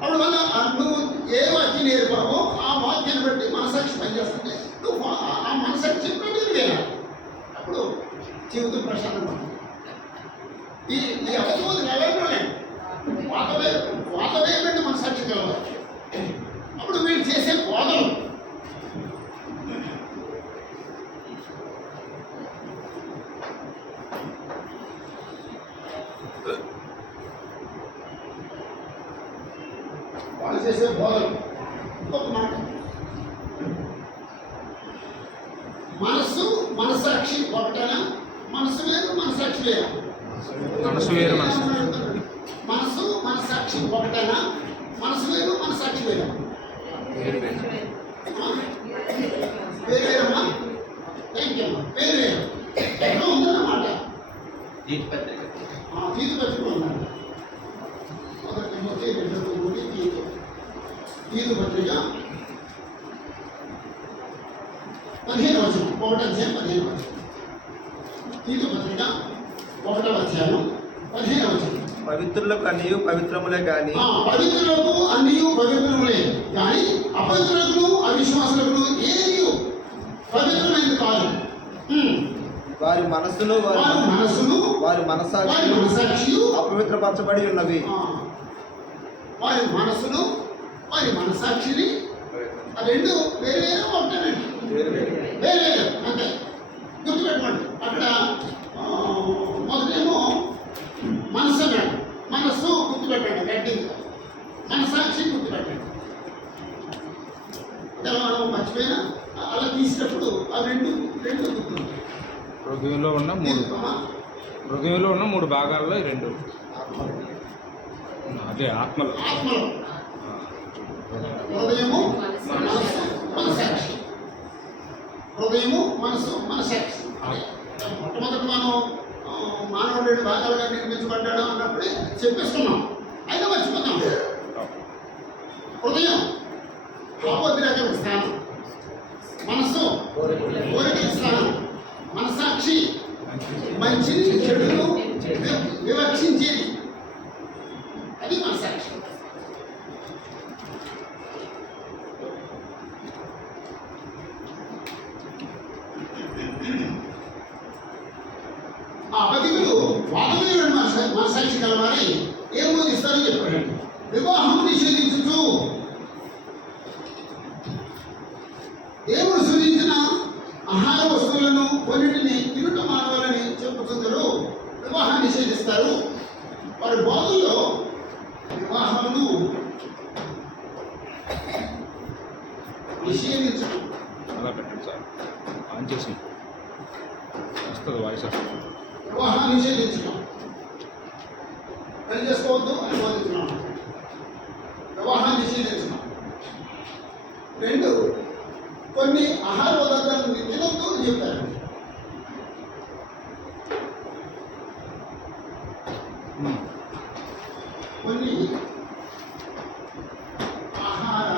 అప్పుడు వల్ల నువ్వు ఏ వాక్యం నేర్పావో ఆ వాక్యాన్ని బట్టి మనసాక్షి పనిచేస్తుంటే నువ్వు ఆ మనసాక్షి చెప్పినట్టు వెళ్ళాలి. అప్పుడు జీవితం ప్రశాంతంగా ఉంటుంది. ఈ అవబోధన ఎవరిలోనే వాతవేయండి మనసాక్షి కలవాలి. అప్పుడు వీళ్ళు చేసే బోధలు వాళ్ళు చేసే బోధలు ఇంకొక మాట, మనసాక్షి ఒకటేనా? మనసు వేరు మనసాక్షి వేరు. మనసు వేరు మనసాక్షి ఒకటేనా? మనసు వేరు మనసాక్షి వేరు. వేరేమ్మా, థ్యాంక్ యూ అమ్మా. వేరే ఎక్కడో ఉందన్నమాట. తీర్థ పత్రిక ఉందండి. తీర్థ పత్రిక 15వ వచనం, 1వ అధ్యాయం 15వ వచనం. తీర్థ పత్రిక 1వ అధ్యాయం 15వ వచనం. పవిత్రులకు అన్నియు పవిత్రములే గాని పవిత్రులకు అన్నియు పవిత్రములే కానీ అపవిత్రులకు అవిశ్వాసులకు ఏది పవిత్రమైనది కాదు. వారి మనస్సును వారి మనస్సును వారి వారి మనసాక్షి మనసాక్షియు అపవిత్రపరచబడి ఉన్నవి. వారి మనస్సును వారి మనసాక్షిని ఆ రెండు వేరు వేరే ఉంటానండి. వేరు వేరు అంతే గుర్తుపెట్టుకోండి. అక్కడ మొదలేమో మనసు అన్నాడు. మనస్సు గుర్తుపెట్టండి, వెడ్డింగ్ మనసాక్షి గుర్తుపెట్టండి. మనం మర్చిపోయినా అలా తీసినప్పుడు ఆ రెండు గుర్తుంటాయి. హృదయంలో ఉన్న మూడు భాగాల్లో ఈ రెండు. అదే ఆత్మలు. హృదయము మనస్సు మనసాక్షి. హృదయము మనస్సు మనసాక్షి. మొట్టమొదటి మనం మానవుడు 2 భాగాలుగా నిర్మించబడ్డాడు అన్నప్పుడే చెప్పేస్తున్నాం. అయితే మర్చిపోతాం. హృదయం భావోద్రేకాల స్థానం, మనస్సు కోరికల స్థానం, మనసాక్షి మంచిని చెడును వివక్షించేది, అది మనసాక్షి. ఆ అబద్ధికులు వాదములు మనసాక్షి కలవారి ఏం బోధిస్తారని చెప్పాడు. వివాహం నిషేధించుచు దేవుడు సృజించిన ఆహార వస్తువులను కొన్నిటిని తినుట మానవాలని చెప్పుతుందరు వివాహాన్ని నిషేధిస్తారు. వారి బోధల్లో వివాహాలను నిషేధించడం. అలా పెట్టండి సార్, ఆన్ చేసి వస్తుంది వాయిస్. వివాహాన్ని నిషేధించడం, పెళ్లి చేసుకోవద్దు అని బోధించడం. వివాహాన్ని నిషేధించడం. 2 కొన్ని ఆహార పదార్థాలను తినొద్దు అని చెప్తారండి. కొన్ని ఆహార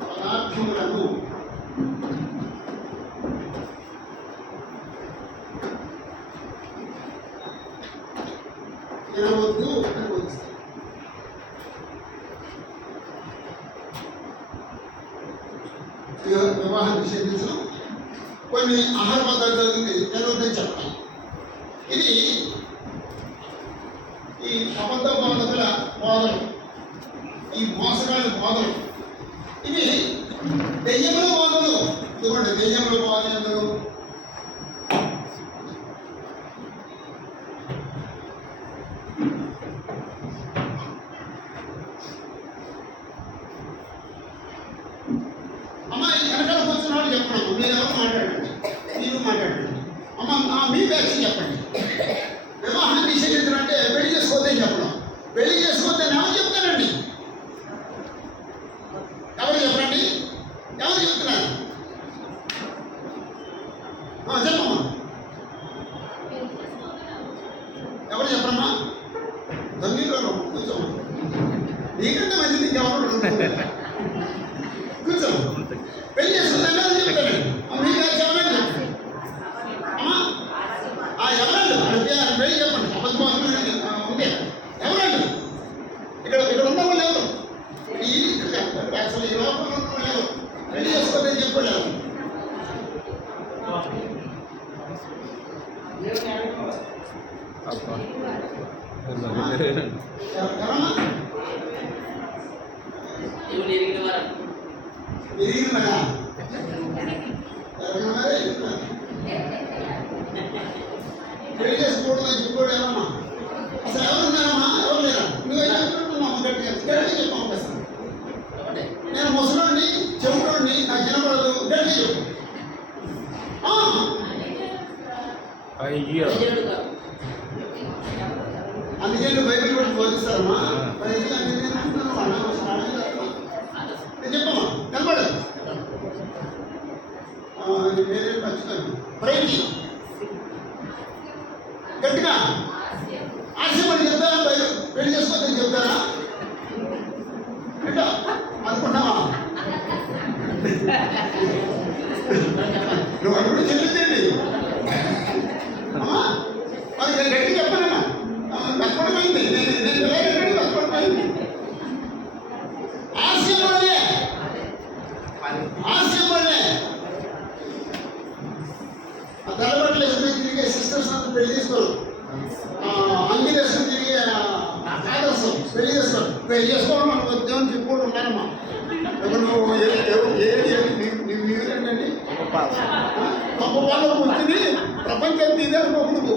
పదార్థములను తినవద్దు అని బోధిస్తారు. వివాహం నిషేధించడం, కొన్ని ఆహార పదార్థాలు తినవద్దని చెప్పడం. ఇది ఈ అబద్ధ బోధకుల బోధలు, ఈ మోసగాళ్ళ బోధలు. ఇవి దెయ్యముల బోధలు. ఇదిగోండి దెయ్యముల బోధ ఎందుకు? అమ్మాయి వెనకాల కూర్చున్నాడు చెప్పడం, మీరు ఎవరు మాట్లాడండి, మీరు మాట్లాడండి. అమ్మ మీ బ్యాచ్ చెప్పండి. వివాహాన్ని నిషేధించడం అంటే పెళ్లి చేసుకోవద్దని చెప్పడం. పెళ్లి చేసుకోవద్దని ఎవరు చెప్తారండి? ఎవరు చెప్పండి? ఎవరు చెప్తున్నారు? చెప్పమ్మా, ఎవరు చెప్పమ్మా? తల్లిలో కూర్చోమ్మా, నీకంటే మంచిది ఇంకెవరు కూర్చోమ్మా. పెళ్లి చేసుకుందని ఎవరు చెప్తారండి? మీ బ్యాచ్ ఎవరండి? అమ్మా ఎవరండి? పెళ్లి చెప్పండి. అబద్ధం ఉంటే ఎవరండి? ఇక్కడ ఉన్న వాళ్ళు ఎవరు? అసలు ఈ లోపల ఉన్న వాళ్ళు ఎవరు? పెళ్లి చేసుకోవద్దని చెప్పండి. ఎవరమ్మా? ఎరిగినరా? పెళ్లి చేసుకోవడం చెప్పాడు ఎవరమ్మా? అసలు ఎవరున్నారమ్మా? ఎవరు లేరా? నువ్వైనా చెప్తున్నావు గట్టిగా చెప్పాము అసలు. నేను ముసలోని చెవులోని నాకు వినపడదు, గట్టి చెప్పు. అయ్యో, అందుకే నువ్వు బైబిల్ పెట్టి బోధిస్తారమ్మా. చెప్పమ్మా, కనపడదు. వేరే మర్చిపోయాను. ప్రేమి గట్టిగా ఆశపడి చెప్తారా? పెళ్లి చేసుకోవద్దని చెప్తారా? ఏంటో అనుకుంటావా? నువ్వు అప్పుడు చెల్లిందండి అమ్మా. మరి గట్టి చెప్పనమ్మా, కష్టపడిపోయింది. నేను కష్టపడిపోయింది. ఆశపడలే తెల్లబడి వేసుకోవడం మనకు ఉద్యోగం చెప్పుకోవడం ఉన్నారమ్మా. ఇప్పుడు నువ్వు నీ వీరేంటండి గొప్ప వాళ్ళు వచ్చింది ప్రపంచానికి ఇదే అనుకోకు నువ్వు.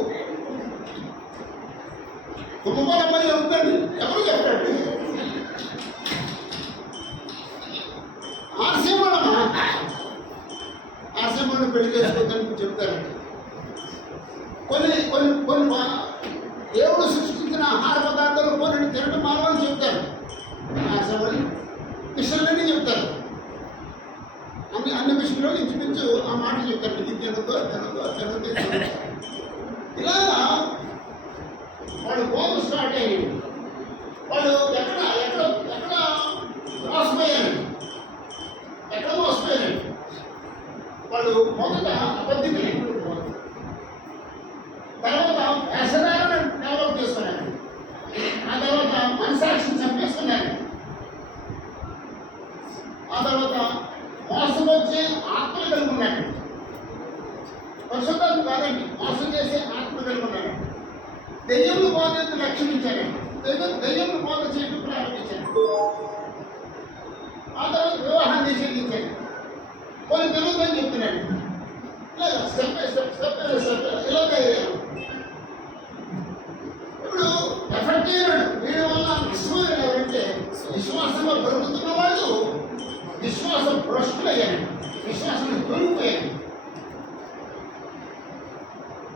గొప్ప వాళ్ళ అమ్మాయి చెప్తాడు, ఎవరు చెప్తాడు? ఆర్సీమమ్మా, ఆర్సీమని పెళ్లి చేసుకోవద్దని చెప్తారండి. కొన్ని కొన్ని కొన్ని దేవుడు సృష్టించిన ఆహార పదార్థాలు కొన్ని తినడం మానవని చెప్తారు. ఆర్సీమని విషయాలన్నీ చెప్తారు. అన్ని విషయంలో ఇంచుమించు ఆ మాట చెప్తారు. ఇది తినదు తినదు. ఇలాగా వాళ్ళు బోధ స్టార్ట్ అయ్యింది. వాళ్ళు ఎక్కడ ఎక్కడ ఎక్కడ మోసపోయారండి, ఎక్కడ మోసపోయారండి. వాళ్ళు మొదట అబద్ధికులు, తర్వాత వ్యసనాలను డెవలప్ చేసుకున్నారు, ఆ తర్వాత మనసాక్షిని చంపేసుకున్నారు, ఆ తర్వాత మోసం వచ్చే ఆత్మలు కలిగి ఉన్నాడు. పరిశుద్ధాత్మ కాదండి, మోసం చేసే ఆత్మలు కలిగి ఉన్నాడు. దెయ్యములు బాధను రక్షించారండి, దెయ్యములు బాధ చేయడం ప్రారంభించారు. ఆ తర్వాత వివాహాన్ని నిషేధించారు. కొన్ని తెలియదని చెప్తున్నాడు. ఇలా తయారయ్యారు. ఇప్పుడు ఎఫెక్ట్ అయ్యాడు. వీడి వల్ల నష్టం ఎవరంటే విశ్వాసంలో పెరుగుతున్న వాళ్ళు విశ్వాసం భ్రష్టులయ్యారు, విశ్వాసం దొరికిపోయారు.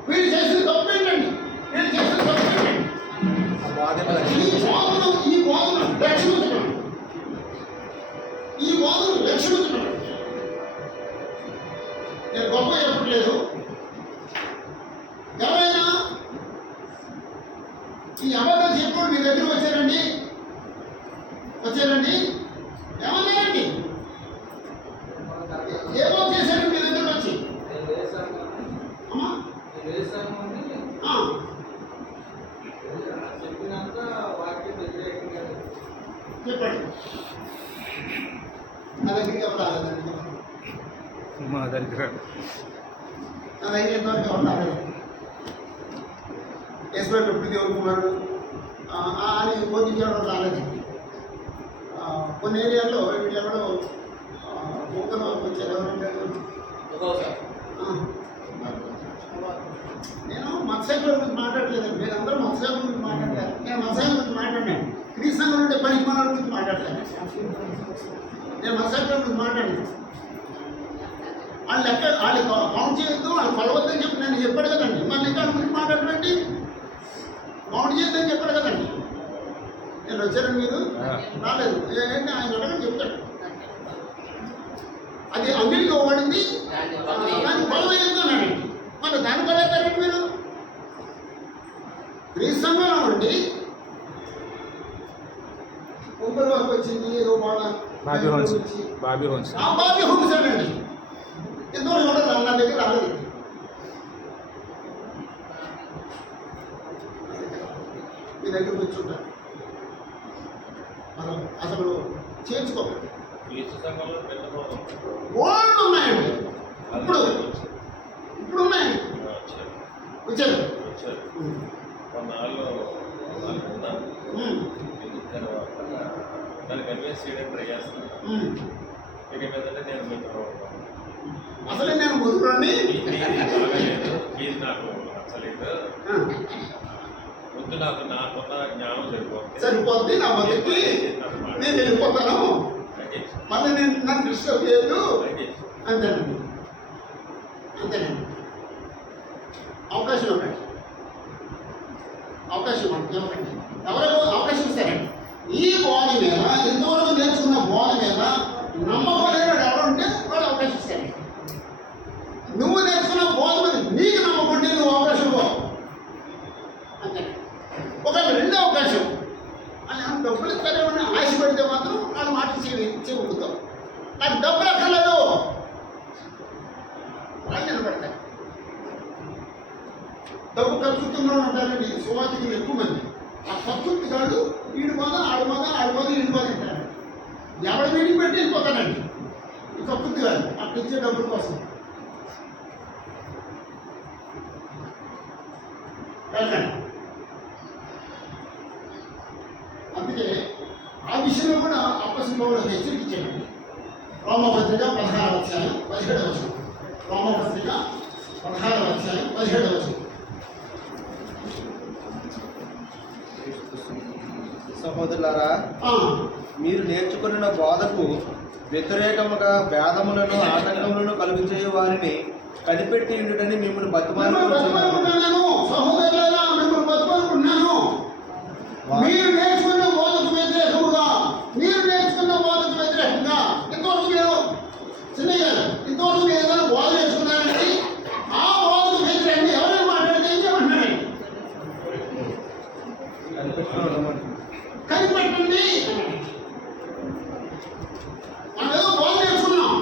వీడు చేసిన తప్పు ఏంటండి? వీడు చేసిన తప్పు ఏంటండి? ఈ బోధను రక్షించడం, ఈ బోధను రక్షించడం. నేను గొప్ప చెప్పట్లేదు. ఎవరైనా ఈ అబద్ధం చెప్పుడు మీ దగ్గర వచ్చారండి ఏమన్నారండి? ఏమో చేశారు మీ దగ్గర వచ్చి? అమ్మా చెప్పండి. నా దగ్గరికి ఎవరు రాలేదండి, మా దగ్గర నా దగ్గర ఎంతవరకు ఎవరు రాలేదు. ఎస్పేట్ ఎప్పుడు దేవుడు కుమారుడు అని బోధించడం రాలేదండి. కొన్ని ఏరియాల్లో వీళ్ళెవడో మూకలో వచ్చారు. ఎవరంటారు? నేను మత్స్యకుల గురించి మాట్లాడలేదండి. మీరందరూ మత్స్యకుల గురించి మాట్లాడతారు. నేను మత్స్యకుల గురించి మాట్లాడినాను. క్రీస్తుల నుండి పరిమాణాల గురించి మాట్లాడతాను. నేను మత్స్యకుల గురించి మాట్లాడాను. వాళ్ళు కౌంట్ చేయొద్దు, వాళ్ళు కొలవద్దని చెప్పి నేను చెప్పాడు కదండి. మళ్ళీ ఇంకా గురించి మాట్లాడమండి, కౌంట్ చేయొద్దని చెప్పాడు కదండి. నేను వచ్చారని మీరు రాలేదు. ఏంటంటే ఆయన అడగని చెప్తాడు. అది అంగడికి ఇవ్వబడింది, దాన్ని కొలవేయద్దు అన్నాడండి. మరి దాన్ని కొలేస్తారండి మీరు? క్రీస్తులో ఉండి ముంబై వరకు వచ్చింది ఏదో బాగా బాబీ హోమ్స్ అండి. ఎందుకు చూడాలి, నా దగ్గర రాలేదు. మీ దగ్గర కూర్చుంటారు. అసలు చేర్చుకోకండి. ఓల్డ్ ఉన్నాయండి, ఇప్పుడు ఉన్నాయండి. వచ్చారు అసలే నేను ముదురండి. నాకు నచ్చలేదు, వద్దు, నాకున్న జ్ఞానం సరిపోద్ది. నా మొదటి నేను వెళ్ళిపోతాను, మళ్ళీ నేను నన్ను డిస్టర్బ్ చేయొద్దు. అంతేనండి. అవకాశం ఇవ్వండి, ఎవరు అవకాశం ఇస్తారండి? ఈ బోధ మీద, ఎంతవరకు నేర్చుకున్న బోధ మీద నమ్మకం లేని ఎవరు ఉంటే వాళ్ళు అవకాశం ఇస్తారండి. నువ్వు నేర్చుకున్న బోధ మీద నీకు నమ్మకం ఉంటే నువ్వు అవకాశం పో. అంతే. ఒక రెండో అవకాశం అని డబ్బులు ఇస్తారేమని ఆశపడితే మాత్రం వాళ్ళు మాట చెబుతావు. నాకు డబ్బులు అక్కర్లేదు, వాళ్ళు నిలబడతారు. డబ్బు ఖర్చుతున్నాడు అంటారండి సువార్థికులు ఎక్కువ మంది. ఆ ఖర్చు కాదు, వీడి బాధ ఆడి బాధ వీడి బాధ అంటారు. ఎవరి మీటింగ్ పెట్టి వెళ్ళిపోతానండి. ఈ కప్పుద్ది కాదు, అక్కడ ఇచ్చే డబ్బుల కోసం. అందుకే ఆ విషయంలో కూడా అప్పొస్తలుడైన పౌలు హెచ్చరించాడు. రోమపత్రిక 16వ అధ్యాయం 17వ వచనం. రోమపత్రిక 16వ అధ్యాయం 17వ వచనం. సహోదరులారా, మీరు నేర్చుకున్న బోధకు వ్యతిరేకముగా భేదములను ఆటంకములను కలుగజే వారిని కనిపెట్టి ఉండుటని మిమ్మల్ని బతిమాలుకుంటున్నాను. సహోదరులారా, మిమ్మల్ని బతిమాలుకుంటున్నాను. మీరు నేర్చుకున్న బోధకు వ్యతిరేకముగా, మీరు నేర్చుకున్న బోధకు వ్యతిరేకంగా ఇంతవరకు మీరు చిన్నయ్య ఇంతవరకు మీరు ఏదైనా బోధ నేర్చుకున్నారండి, ఆ బోధకు వ్యతిరేకంగా ఎవరైనా మాట్లాడితే ఏం చేయమంటున్నారండి? కనిపెట్టండి. మనం ఏదో బోధ నేర్చుకున్నాం,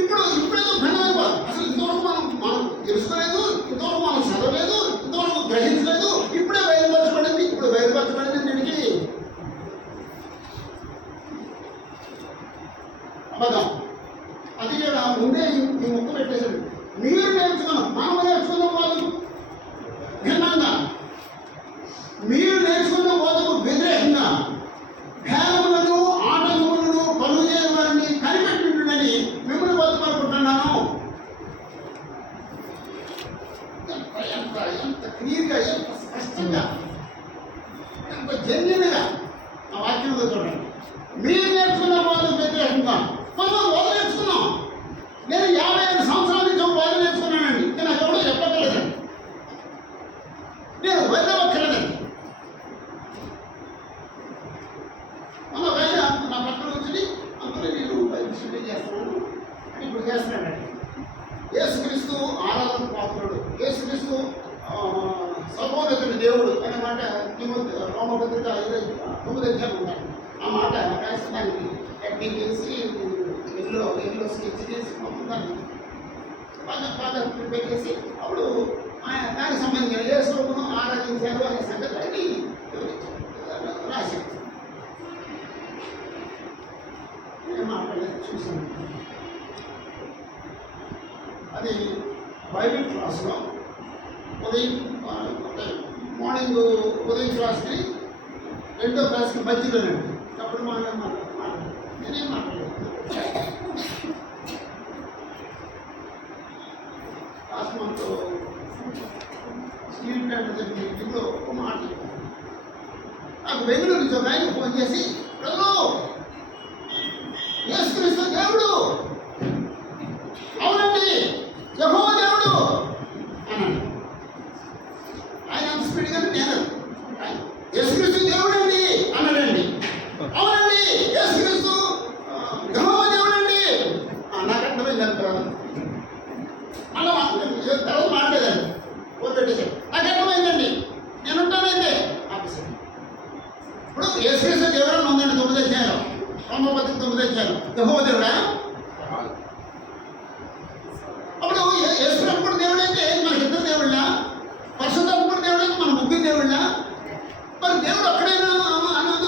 ఇప్పుడేదో భిన్నమైన బోధ. అసలు ఇంతవరకు మనం తెలుసుకోలేదు, ఇంతవరకు మనం చదవలేదు, ఇంతవరకు గ్రహించలేదు, ఇప్పుడే బయలుపరచబడింది. ఇప్పుడు బయలుపరచబడింది దీనికి అబద్ధం. అది కూడా ముందే ఈ ముక్క పెట్టేశాడు. మీరు నేర్చుకున్నాం, మనం నేర్చుకున్న బోధకు భిన్నంగా, మీరు నేర్చుకున్న బోధకు వ్యతిరేకంగా భేదములను ఆటంకములను కలుగజే వారిని కనిపెట్టిండునని మిమ్మల్ని బతుకుంటున్నాను. ఎంత క్లియర్గా, ఎంత స్పష్టంగా, ఎంత జెన్యున్గా ఆ వాక్యంలో చూడండి. మీరు నేర్చుకున్న బోధకు వ్యతిరేకంగా మనం బోధ నేర్చుకున్నాం. నేను 55 సంవత్సరాల నుంచి ఒక బోధ నేర్చుకున్నానండి. ఇంకా నాకు ఎవడో చెప్పగలదండి, నేను వెళ్ళవక్కర్లేదండి. మన ఆయన నా పక్కన వచ్చి అందులో నేను బైబిల్ స్టడీ చేస్తున్నాను అని ఇప్పుడు చేస్తున్నానండి. యేసుక్రీస్తు ఆరాధన పాత్రుడు, యేసుక్రీస్తు సర్వోన్నతుని దేవుడు అనే మాట రోమపత్రిక 9వ అధ్యాయం ఉంటాడు. ఆ మాట రాష్ట్రానికి టెక్నిక్ చేసి ఎల్లో స్కెచ్ చేసి మొత్తం బాగా ప్రిపేర్ చేసి అప్పుడు దానికి సంబంధించిన యేసును ఆరాధించారు అనే సంగతి రాశారు. మాట్లాడలేదు, చూసాను. అది బైబిల్ క్లాస్లో ఉదయం మార్నింగ్ ఉదయం క్లాస్కి 2వ క్లాస్కి మధ్యలోనండి. అప్పుడు నేనేం మాట్లాడలేదు. లాస్ట్ మంత్ స్టీల్ ప్లాంట్ జరిగిన మీటింగ్లో ఒక మాట నాకు బెంగళూరు నుంచి ఒక ఆయన ఫోన్ చేసి, ప్రజలు యేసుక్రీస్తు దేవుడు, అవునండి యెహోవా దేవుడు అన్నాడు. ఆయన అంత స్పీడ్గా నేను యేసుక్రీస్తు దేవుడు అండి అన్నాడండి. అవునండి యేసుక్రీస్తు యెహోవా దేవుడు అండి. నాకు అర్థమైంది అనుకున్నాను. మళ్ళీ తర్వాత మాట్లాడేదండి, ఫోన్ పెట్టేసాడు. నాకు అర్థమైందండి, నేను ఉంటానైతే ఆఫీసర్. ఇప్పుడు యేసుక్రీస్తు దేవుడు అని ఉందండి 9వ అధ్యాయం, రోమపత్రిక 9వ అధ్యాయం. యెహోవా దేవుడా? అప్పుడు యేసుక్రీస్తు కూడా దేవుడు అయితే మనకి ఇద్దరు దేవుళ్ళ, పరిశుద్ధాత్మ కూడా దేవుడు అయితే మన ముగ్గురు దేవుళ్ళ. మరి దేవుడు అక్కడైనా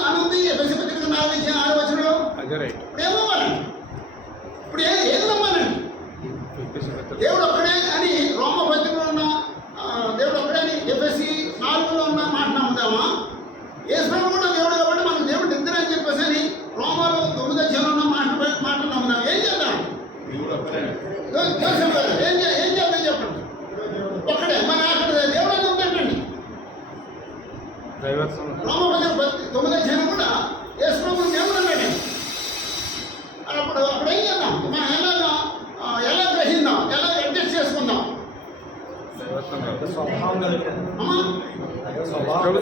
అనుంది ఎఫెసీపత్రిక 4:6 వచనంలో. ఇప్పుడు ఏమవ్వాలండి? ఇప్పుడు ఏది నమ్మాలండి? దేవుడు ఒక్కడే అని రోమపత్రికలో ఉన్న దేవుడు ఒక్కడే అని ఎఫెసీ 4లో ఉన్న మాట నమ్ముదామా? యేసుప్రభు కూడా దేవుడు కాబట్టి మనం దేవుడు ఇద్దరు అని చెప్పేసి అని రోమాలో 9వ అధ్యాయంలో ఉన్న మాట నమ్ముదాం. ఏం చేద్దాం? ఏం చేద్దాం చెప్పండి? ఒక్కడే మన అక్కడ దేవుడు అని ఉందండి. రోమపత్రిక 9వ అధ్యాయం కూడా యేసుప్రభు దేవుడు అన్నాడు. అప్పుడు ఏం చేద్దాం? మనం ఎలా గ్రహిద్దాం, ఎలా అడ్జస్ట్ చేసుకుందాం?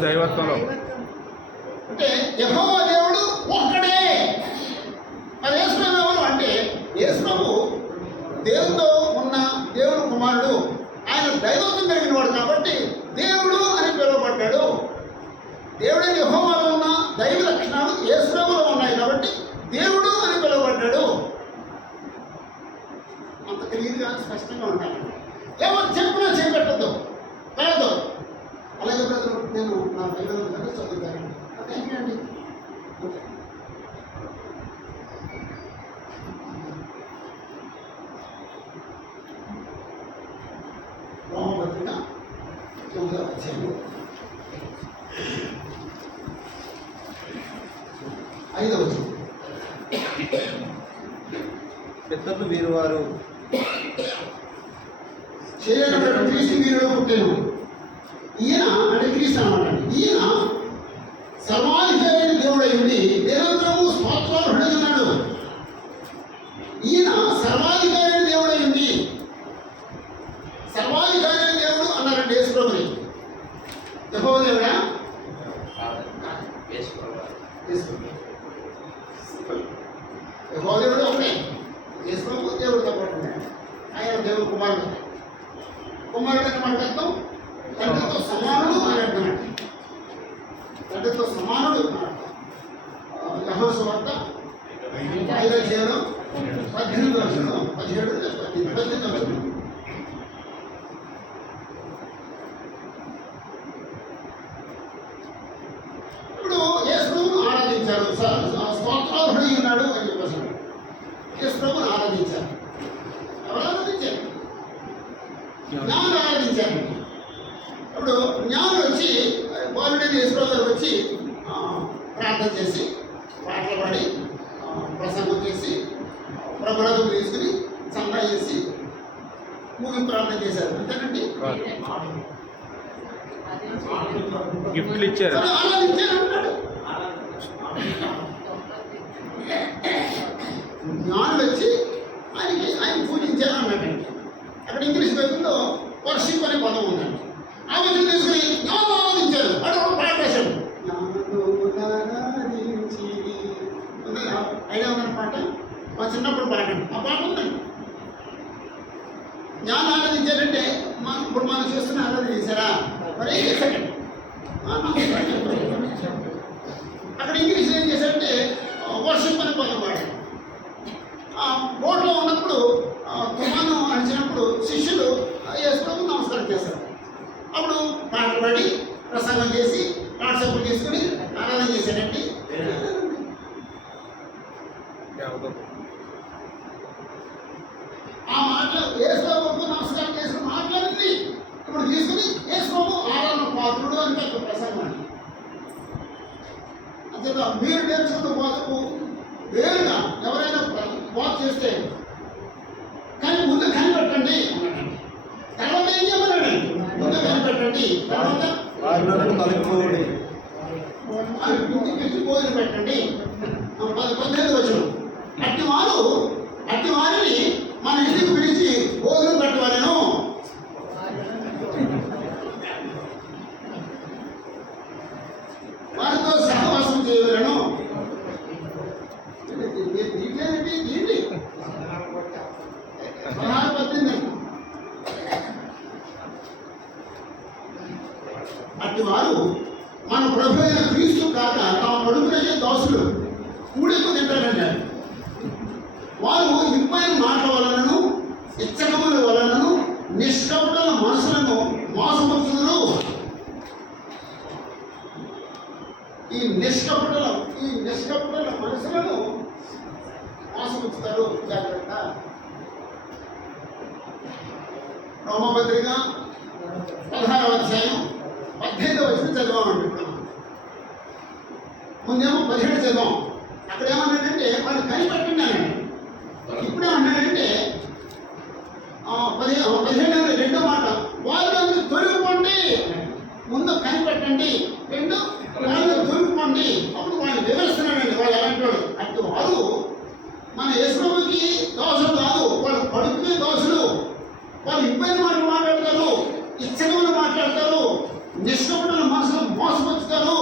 దైవత్వంలో అంటే యెహోవా దేవుడు ఒక్కడే. మరి యేసుప్రభు ఎవరు అంటే, యేసుప్రభు దేవుడితో ఉన్న దేవుడు కుమారుడు, ఆయన దైవత్వం కలిగిన వాడు కాబట్టి దేవుడు అని పిలువబడ్డాడు. దేవుడైన యెహోవాలో ఉన్న దైవ లక్షణాలు యేసుప్రభులో ఉన్నాయి కాబట్టి దేవుడు అని పిలువబడ్డాడు. అంత క్లియర్గా స్పష్టంగా ఉంటాను. ఎవరు చెప్పినా చేపెట్టద్దు, వెళ్ళదు. అలాగే బ్రదర్ నేను నా బైబిల్ చదువుతాను. థ్యాంక్ యూ అండి. రోమపత్రిక 9వ అధ్యాయం 5వ వచనం. పితరులు వీరు వారు శరీరం క్రీస్తు వీరుడు పుట్టాను. ఈయన అంటే క్రీస్తు అనమాట. ఈయన సర్వాధికారైన దేవుడై ఉండి నిరంతరము స్తోత్రార్హుడై ఉన్నాడు. ఈయన సర్వాధికారైన దేవుడై ఉంది. సర్వాధికారైన దేవుడు అన్నారండి యేసు ప్రభుని. యెహోవా దేవుడా? యెహోవా దేవుడు ఒకటే. యేసు ప్రభు దేవుడితో పాటు ఉన్నాడు. ఆయన దేవుడు కుమారుడు. కుమారుడు అంటే మనకు అర్థం తండ్రితో సమానుడు అని అర్థం. తండ్రితో సమానుడు అని అర్థం. యోహాను సువార్త 5వ అధ్యాయం 18వ వచనం 18వ వచనం. ఇప్పుడు యేసు ప్రభువును ఆరాధించారు. స్తోత్రార్హుడై ఉన్నాడు అని చెప్పేసి యేసు ప్రభువును ఆరాధించారు. ఎవరు ఆరాధించారు? జ్ఞానులు ఆరాధించారు. ఇప్పుడు జ్ఞానులు వచ్చి బాలుడైన యేసు ప్రభు గారు వచ్చి ప్రార్థన చేసి పాటలు పాడి ప్రసంగం చేసి ప్రభుత్వం తీసుకుని చందా చేసి ముగింపు ప్రార్థన చేశారు. అంతేనండి. గిఫ్ట్లు ఇచ్చారు. ఆరాధించారు అన్నాడు. జ్ఞానులు వచ్చి ఆయన పూజించారు అన్నాడండి. అక్కడ ఇంగ్లీష్ బైబిల్లో వర్షిప్ అనే పదం ఉందండి. ఆ వచనం తీసుకుని జ్ఞానులు ఆరాధించారు. అక్కడ ఒక పాట రాశాడు. ఐడియా ఉందని పాట మా చిన్నప్పుడు పాడండి. ఆ పాట ఉందండి. జ్ఞానం ఆరాధించారంటే ఇప్పుడు మనం చూస్తున్న ఆరాధన చేశారా? మరి ఏం చేశారండి? అక్కడ ఇంగ్లీష్లో ఏం చేశారంటే వర్షిప్ అనే పదం వాడారు. బోర్డులో ఉన్నప్పుడు తుఫాను అడిచినప్పుడు శిష్యులు యేసు ప్రభువుకు నమస్కారం చేశారు. అప్పుడు పాటలు పాడి ప్రసంగం చేసి వాట్సాప్లు తీసుకుని ఆరాధన చేశారండి. ఆ మాటలు యేసు ప్రభువుకు నమస్కారం చేసుకుని మాట్లాడింది ఇప్పుడు తీసుకుని యేసు ప్రభువు ఆరాధన పాత్రుడు అని పెద్ద ప్రసంగం అండి. అంతేత మీరు నేర్చుకున్న బోధకు వేరుగా ఎవరైనా బోధ చేస్తే కానీ ముందు కనిపెట్టండి అన్నాడండి. తర్వాత ఏం చేయమన్నాడు? ముందు కనిపెట్టండి, తర్వాత ఇంటికి భోజనం పెట్టండి. 18వ వచనం. అట్టి వారిని మన ఇంటికి పిలిచి భోజనం పెట్టవాలను. వారితో సహవాసం చేయవలను. దీంట్లేదండి దీంటి 16-18. అట్టి వారు మన ప్రభు అయిన క్రీస్తు కాక తమ కడుపునయ్యే దోసులు కూడెక్కు తింటారన్నారు. వారు ఇంపైన మాటల వలనను ఇచ్చకముల వలనను నిష్కపటల మనసులను మోసపరుచుదురు. ఈ నిష్కపటల మనసులను మోసపరుచుతారు. జాగ్రత్త. రోమపత్రిక 16వ అధ్యాయం 18వ వచనం చదివామండి. ఇప్పుడు ముందేమో 17 చదివాం. అక్కడ ఏమన్నాడంటే వాళ్ళు కనిపెట్టినానండి. ఇప్పుడు ఏమన్నాడంటే 17 రెండో మాట వాళ్ళు తొలగిపోండి. ముందు కనిపెట్టండి, రెండు వాళ్ళు తొలగిపోండి. అప్పుడు వాళ్ళు వివరిస్తున్నాడండి. వాళ్ళు ఎలాంటి వాడు అంటే వారు మన యేసుకి దోషులు కాదు, వాళ్ళు కడుపుకే దోషులు. వాళ్ళు ఇబ్బంది మాటలు మాట్లాడతారు, ఇచ్చకములు మాట్లాడతారు, నిష్కపటల మనసులు మోసపరుచుతారు.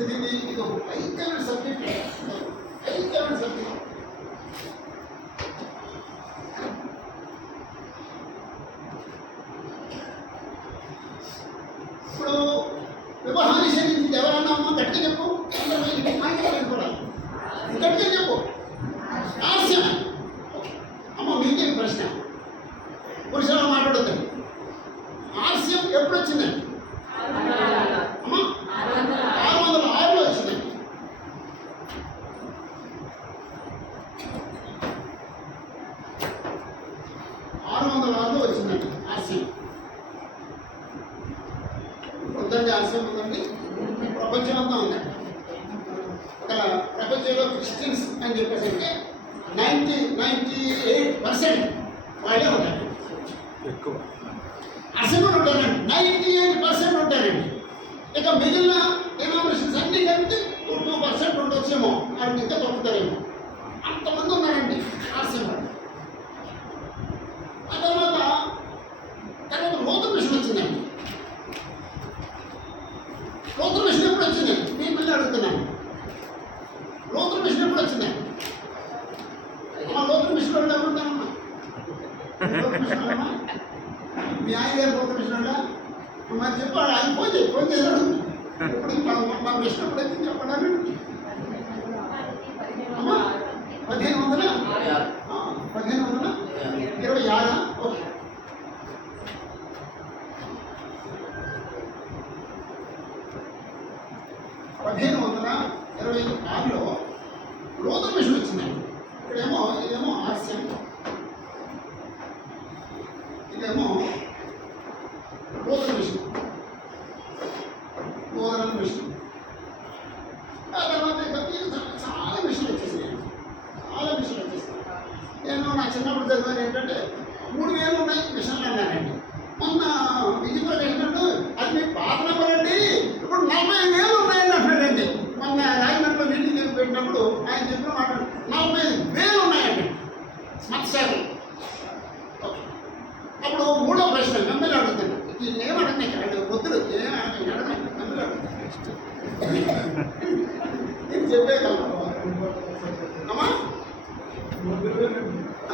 ఇది ఒక భయంకరమైన సబ్జెక్ట్. ఇప్పుడు వివాహం నిషేధించింది ఎవరన్నా అమ్మ గట్టిగా చెప్పు. గట్టిగా చెప్పు. ఆలస్యం అమ్మ మీకేం ప్రశ్న? పురుషులు మాట్లాడద్దు. ఆలస్యం ఎప్పుడు వచ్చిందండి? అమ్మ 606లో వచ్చిందండి. 606లో వచ్చిందండి ఆలస్యం. ఉందండి ఆలస్యం ఉందండి. ప్రపంచం అంతా ఉందండి. ఒక ప్రపంచంలో క్రిస్టియన్స్ అని చెప్పేసి అంటే 98% వాళ్ళే ఉంటారు. ఎక్కువ అసలు ఉంటారండి 98% ఉంటారండి. ఇక మిగిలిన డినామినేషన్స్ అన్ని కలిపి 2% ఉండొచ్చేమో, వాళ్ళకి ఇంకా తగ్గుతారేమో, అంతమంది ఉన్నారండి ఆర్సీఎం. ఆ తర్వాత లోతు మిషన్ వచ్చిందండి. లోతు మిషన్ ఎప్పుడు వచ్చిందండి? నేను మళ్ళీ అడుగుతున్నాను, లోతు మిషన్ ఎప్పుడు వచ్చిందండి? లోతు మిషన్ వాళ్ళు ఎవరుంటారమ్మా? లోతు మిషన్ వాళ్ళమ్మా? మీ ఆయన గారు లోతు మిషన్ వాళ్ళ? మరి చెప్పాడు, ఆయన ఫోన్ చేశాడు. ఇప్పుడు మన మిషన్ ఎప్పుడు వచ్చింది చెప్పడానికి? అమ్మా 1500? 1500? 26? ఓకే. 1526లో లోతు మిషన్ వచ్చిందండి. ఇదేమో ఆర్సీఎం, ఇదేమో లోతు మిషన్, లోతు మిషన్. ఆ తర్వాత చాలా మిషన్లు వచ్చేసినాయి. నేను నా చిన్నప్పుడు చదివాను ఏంటంటే 3000 ఉన్నాయి మిషన్లు అన్నానండి. మొన్న విజయప్రకాష్ అది మీ పాత నెంబర్ అండి, ఇప్పుడు 40,000 ఉన్నాయండి అంటాడండి. మొన్న రాజమండ్రిలో నీటికి తిరిగి పెట్టినప్పుడు ఆయన చెప్పిన మాట 40,000 ఉన్నాయండి మత్స్యాలు. అప్పుడు మూడో ప్రశ్న మిమ్మల్ని అడుగుతున్నాను, దీన్ని ఏమడన్నా ఇక్కడ వద్దులు మిమ్మల్ని అడుగుతాను, నేను చెప్పేయగలను అమ్మా.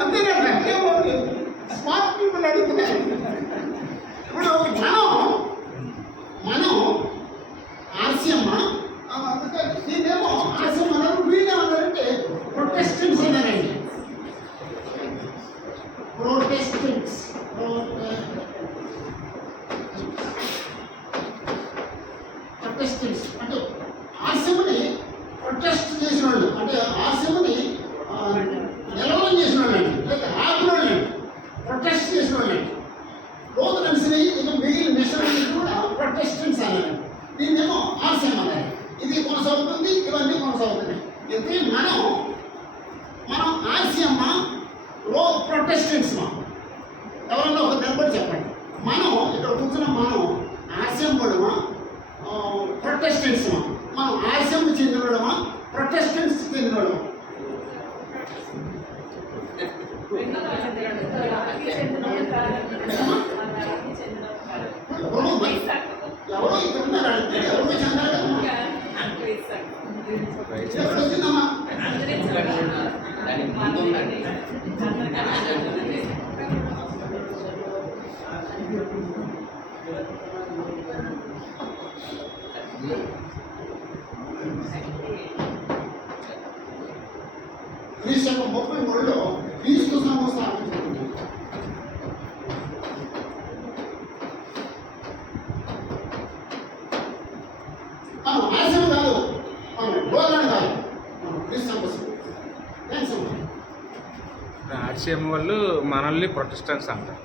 అంతేనండి, స్మార్ట్ పీపుల్ అడుగుతున్నాను. ఇప్పుడు మనం ఆర్సీఎం, దీన్నేమో ఆర్సీఎం అన్నారు, వీళ్ళేమన్నారంటే ప్రొటెస్టెంట్స్ అన్నారండి. ప్రొటెస్టెంట్స్ అంటే ఆర్సీఎంని ప్రొటెస్ట్ చేసిన వాళ్ళు, అంటే ఆర్సీఎంని నిలవడం చేసిన వాళ్ళండి, లేదా ఆపిన వాళ్ళండి, ప్రొటెస్ట్ చేసిన వాళ్ళండి. లోతు కలిసి ఇక మిగిలిన మిషనరీలు కూడా ప్రొటెస్టెంట్స్ అన్నారు. దీన్నేమో ఆర్సీఎం అన్నారు. ఇది కొనసాగుతుంది, ఇవన్నీ కొనసాగుతున్నాయి. అయితే మనం ఆర్సీఎం ప్రొటెస్టెంట్స్ ఎవరన్నా ఒక నిలబడి చెప్పండి. మనం ఇక్కడ కూర్చున్న మనం ఆర్సీఎం వాడమా ప్రొటెస్టెంట్స్? మనం ఆర్సీఎం చెందినవాడమా ప్రొటెస్టెంట్స్ చెందినవాడమా? ఎవరో ఇక్కడ ఉన్నారు, ఎవరో చెందారు కదమ్మా. ఎక్కడ వచ్చిందమ్మా? క్రీస్తు 33లో క్రీస్తు సంఘం స్థాపించబడింది. మనం ఆశయం కాదు, మనం గోధన కాదు, మనం క్రీస్తు సంఘం. ఆర్సీఎం వాళ్ళు మనల్ని ప్రొటెస్టెంట్స్ అంటారు.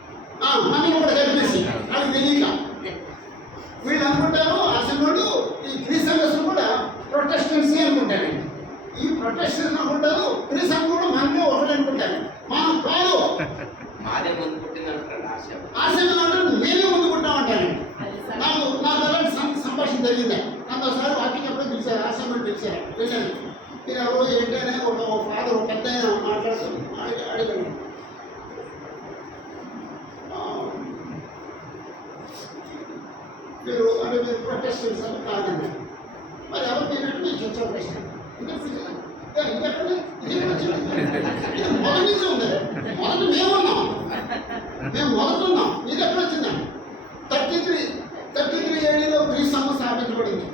మనల్ని కూడా కలిపేసి అది తెలియక వీళ్ళు అనుకుంటారు, ఆశయం వాళ్ళు ఈ క్రీస్తు సంఘం కూడా ప్రొటెస్టెంట్సే అనుకుంటారండి. ఈ ప్రొటెస్టెంట్స్ అనుకుంటారు, క్రీస్తు సంఘం కూడా మనమే ఒకటి అనుకుంటారు. మనం కాదు, ఆశయం అంటే మేమే ముందు పుట్టామంటారండి. నాకు అలాంటి సంభాషణ జరిగిందా? నాకు ఒకసారి వాకింగ్ ఎప్పుడో పిలిచారు, ఆశయం పిలిచారు, వెళ్ళాను. మీరు ఎవరో ఏంటనే ఒక ఫాదర్ ఒక పెద్ద మాట్లాడుతూ అడిగాడు, మీరు ప్రొటెస్టెంట్స్ అని కాదండి. మరి ఎవరు తిన్నట్టు మీకు చర్చ ప్రశ్న మొదటి నుంచి ఉంది. మొదటి మేము మొదలున్నాం. ఇది ఎక్కడ వచ్చిందండి? 33 ADలో క్రీస్తు సంఘం స్థాపించబడింది.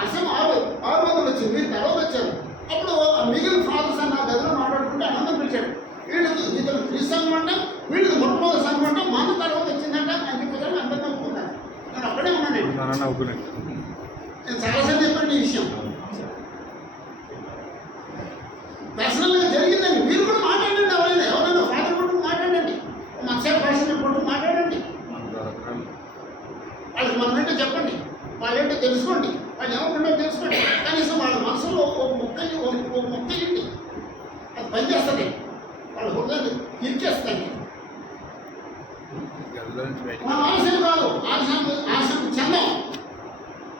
ఆశయం 600 వచ్చింది, మీరు తర్వాత వచ్చారు. అప్పుడు మిగిలిన ఫాదర్స్ అన్న గదిలో మాట్లాడుకుంటే అనందం పిలిచాడు. వీళ్ళకి ఇతను క్రీస్తు సంఘం అంట, వీళ్ళకి మొట్టమొదటి సంఘం అంట, మన తర్వాత వచ్చిందంట అని చెప్పారు. అందరూ నవ్వుకున్నారు. నేను అక్కడే ఉన్నాను. నేను చాలాసార్లు చెప్పాను ఈ విషయం. పర్సనల్గా జరిగిందండి. మీరు కూడా మాట్లాడండి, ఎవరైనా ఫాదర్ పట్టుకు మాట్లాడండి, మత్స్య భాష పట్టుకు మాట్లాడండి, వాళ్ళకి మనం ఏంటో చెప్పండి. వాళ్ళేంటో తెలుసుకోండి, వాళ్ళు ఏమనుకుంటో తెలుసుకోండి. కనీసం వాళ్ళ మనసులో ఒక మొక్క ఇంటి అది పనిచేస్తుంది, వాళ్ళ హృదయాన్ని తీర్చేస్తుంది. మనం ఆశయం కాదు, ఆశయం చెందాం,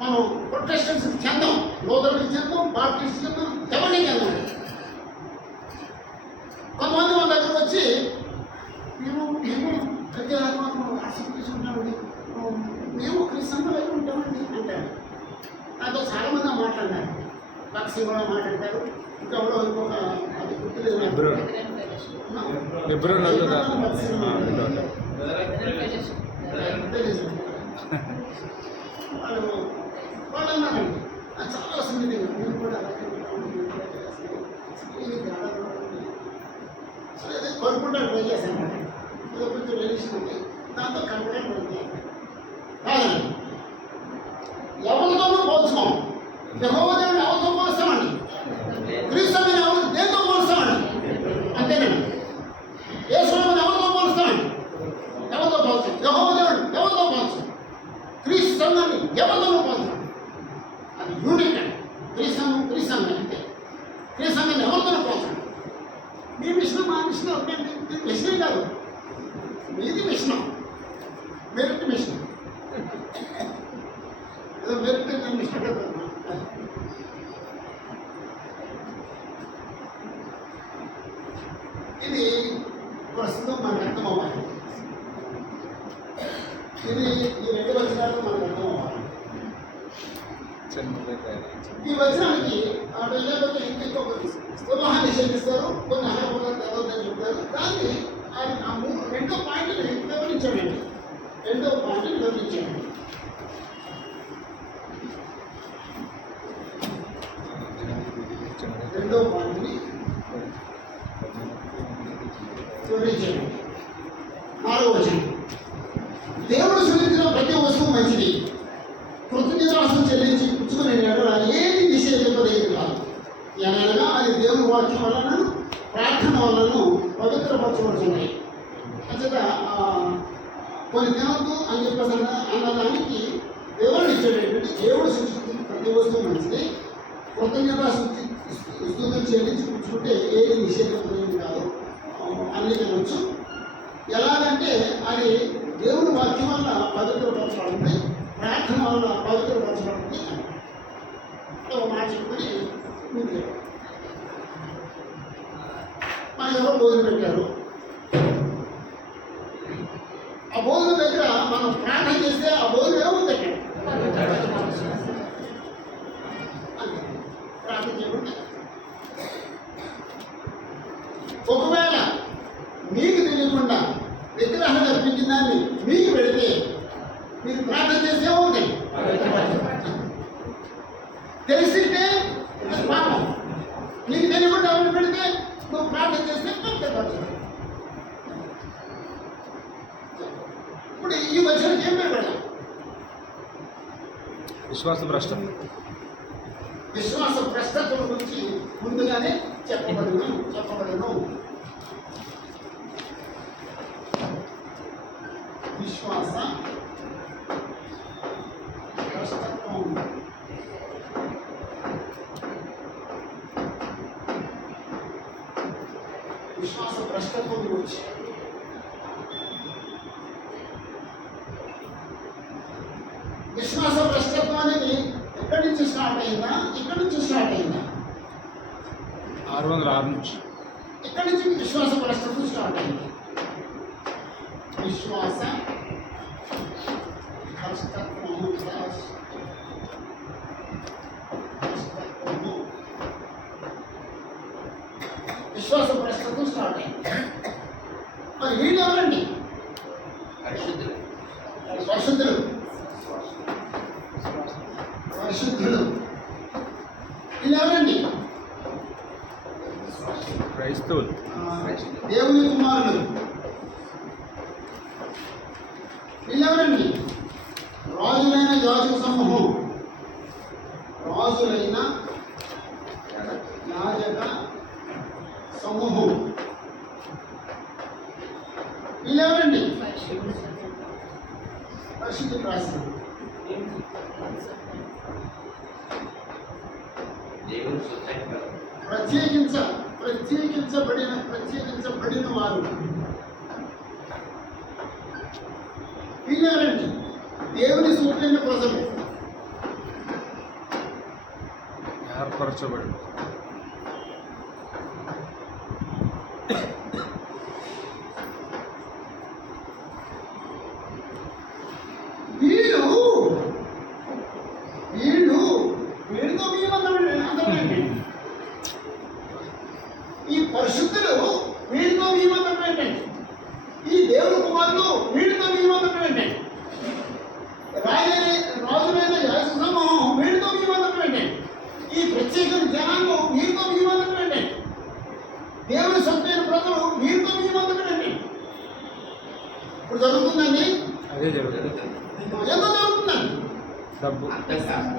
మనం ప్రొటెస్టెంట్స్కి చెందాం, లోదరుడికి చెందాం, బాప్టిస్ట్కి చెందాం, ఎవరికి చెందాం. కొంతమంది మన దగ్గర వచ్చి మేము ప్రతి ఆశం తీసుకుంటామండి, మేము క్రిస్టియన్లు అయి ఉంటామండి అంటారు. నాతో చాలామంది మాట్లాడినారు, లక్ష్మి కూడా మాట్లాడతారు, ఇంకా ఇంకొక అది గుర్తులేదు వాళ్ళు అన్నారండి చాలా సున్నితంగా మేము కూడా అలాగే కొనుక్కుంటా ట్రై చేశాను. ఏదో కొంచెం రిలేషన్ ఉంది, దాంతో కన్వర్ట్ పడుతుంది. కాదండి, ఎవరితోనూ పోల్చుకోం. యెహోవా దేవుని ఎవరితో పోలుస్తామండి? క్రీస్తుని ఎవరు దేంతో పోలుస్తామండి? అంతేనండి. యేసుని ఎవరితో పోలుస్తామండి? ఎవరితో పోల్చాం? యెహోవా దేవుని ఎవరితో పోల్చాం? క్రీస్తుని ఎవరితోనూ పోల్చాం. అది యూనిక్ అండి. క్రీస్తు అంతే. క్రీస్తుని ఎవరితోనూ పోల్చాం. మీ మిషన్ మా మిషన్ ఒకటండి. మిషన్ కాదు, మీది మిషన్, మెరిట్ మిషన్. ఏదో మెరిట్ మిషన్ కదా. ఇది ప్రస్తుతం మనకు అర్థం అవ్వాలి. ఇది ఈ 2 వచనాలు మనకు అర్థం అవ్వాలి. ఈ వచనానికి లేకపోతే ఇంకొక వివాహాన్ని నిషేధిస్తారు, కొన్ని అహపదాలు తెలవద్దని చెప్తారు. దాన్ని ఆ 2వ పాయింట్ని వివరించాడండి. 2వ పాయింట్ని వివరించాడండి. రెండవ పాయింట్ని వివరించాడు. 4వ వచనం, దేవుడు సృష్టించిన ప్రతి వస్తువు మంచిది, కృతజ్ఞతాస్తులు చెల్లించి పుచ్చుకునే ఏది నిషేధింపదగినది కాదు. అనగా అది దేవుని వాక్యం వలన ప్రార్థన వలన పవిత్రపరచబడుతున్నాయి. అంచేత కొన్ని తినద్దు అని చెప్పేసి అన్నదానికి వివరణ ఇచ్చాడు. ఏంటంటే దేవుడు సృష్టించిన ప్రతి వస్తువు మంచిది, కృతజ్ఞతాస్తుతులు చెల్లించి పుచ్చుకుంటే ఏది నిషేధింపదగినది కాదు, అన్ని తినొచ్చు. ఎలాగంటే అది దేవుని వాక్యం వల్ల పవిత్రపరచబడింది, ప్రార్థన వల్ల పవిత్రపరచబడింది అని ఒక మాట చెప్పుకొని మీకు మన ఎవరు భోజనం పెట్టారు. ఆ భోజనం దగ్గర మనం ప్రార్థన చేస్తే ఆ భోజనం ఏముంది అక్కడ ప్రార్థన చేయకుండా. ఒకవేళ మీకు తెలియకుండా విగ్రహాలు అర్పించిన దాన్ని మీకు పెడితే మీరు ప్రార్థన చేస్తే ఏమవుతాయి? తెలిసింటే అది పాపం. నీకు తెలియకుండా ఎవరు పెడితే నువ్వు ప్రార్థన చేస్తే పవిత్రపరచబడతావు. ఇప్పుడు ఈ వచనం ఏం పెడతాడు? విశ్వాస భ్రష్టం. విశ్వాస భ్రష్టత్వం గురించి ముందుగానే చెప్పబడను. విశ్వాస భ్రష్టత్వం. విశ్వాస భ్రష్టత్వం గురించి విశ్వాస భ్రష్టత్వం అనేది ఎక్కడి నుంచి స్టార్ట్ అయిందా? ఇక్కడ నుంచి స్టార్ట్ అయిందా? 606 నుంచి. ఇక్కడి నుంచి విశ్వాస భ్రష్టత్వం స్టార్ట్ అయింది. విశ్వాస భ్రష్టత్వము విశ్వాస భ్రష్టత్వం స్టార్ట్ అయింది. మరి వీళ్ళు ఎవరండి? పరిశుద్ధులు. వీళ్ళు ఎవరండి? క్రైస్తవులు, దేవుని కుమారులు. వీళ్ళెవరండి? రాజులైన యాజక సమూహం. రాజులైన యాజక సమూహం. వీళ్ళెవరండి? పరిశుద్ధులు రాస్తారు. దేవుని సొత్తైన కదా. ప్రత్యేకించబడిన వారు వీళ్ళండి దేవుని సొత్తైన ప్రజలు. ఏర్పరచబడి వీళ్ళతో మీమందండి. ఈ పరిశుద్ధులు వీళ్ళతో మీమందం ఏంటండి? ఈ దేవుని కుమారులు వీళ్ళతో మీమందం ఏంటండి? రాజులైన యాజక సమూహం వీళ్ళతో మీమందం ఏంటండి? ఈ ప్రత్యేక జనాంగం వీరితో మీమందం ఏంటండి? దేవుని సొంతైన ప్రజలు వీరితో మీమందం ఏంటండి? ఇప్పుడు జరుగుతుందండి. అదే జరుగుతుంది. ఎందుకు జరుగుతుందండి? డబ్బు, అర్థం కాదు.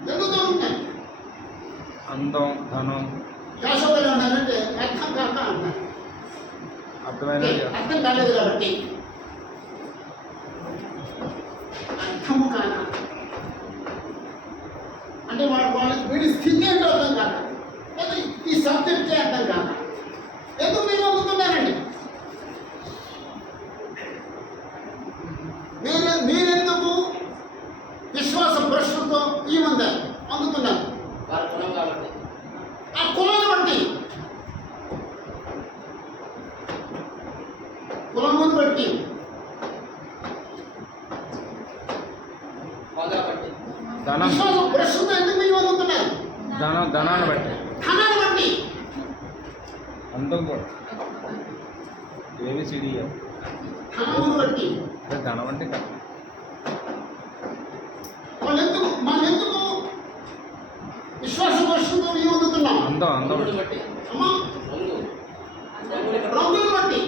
ఎందుకు జరుగుతుందండి? అందం, ధనం, శాశ్వతంగా ఉన్నారంటే అర్థం కాక అంటారు. అర్థమైన అర్థం కాలేదు కాబట్టి అర్థము కాక అంటే వీడి స్థితి ఏంటో అర్థం కాక, లేదా ఈ సబ్జెక్టే అర్థం కాక ఎందుకు మీరు అందుతున్నారండి? మీరెందుకు విశ్వాస భ్రష్టులతో ఈ మంది అందుతున్నారు? వారి కులం కాబట్టి. ఆ కులాన్ని బట్టి, కులమును బట్టి, హోదా బట్టి. ధనం, విశ్వాస భ్రష్టులతో ఎందుకు మీరు అందుతున్నారు? ధనాన్ని బట్టి, ధనాన్ని బట్టి, అందం కూడా ఏబిసిడి. ధనమును బట్టి అదే ధనం అంటే కదా. మనం ఎందుకు విశ్వాస భ్రష్టులతో మేము అందుతున్నాం? అందం రంగుని బట్టి. అమ్మా, రంగు. రంగులు బట్టి,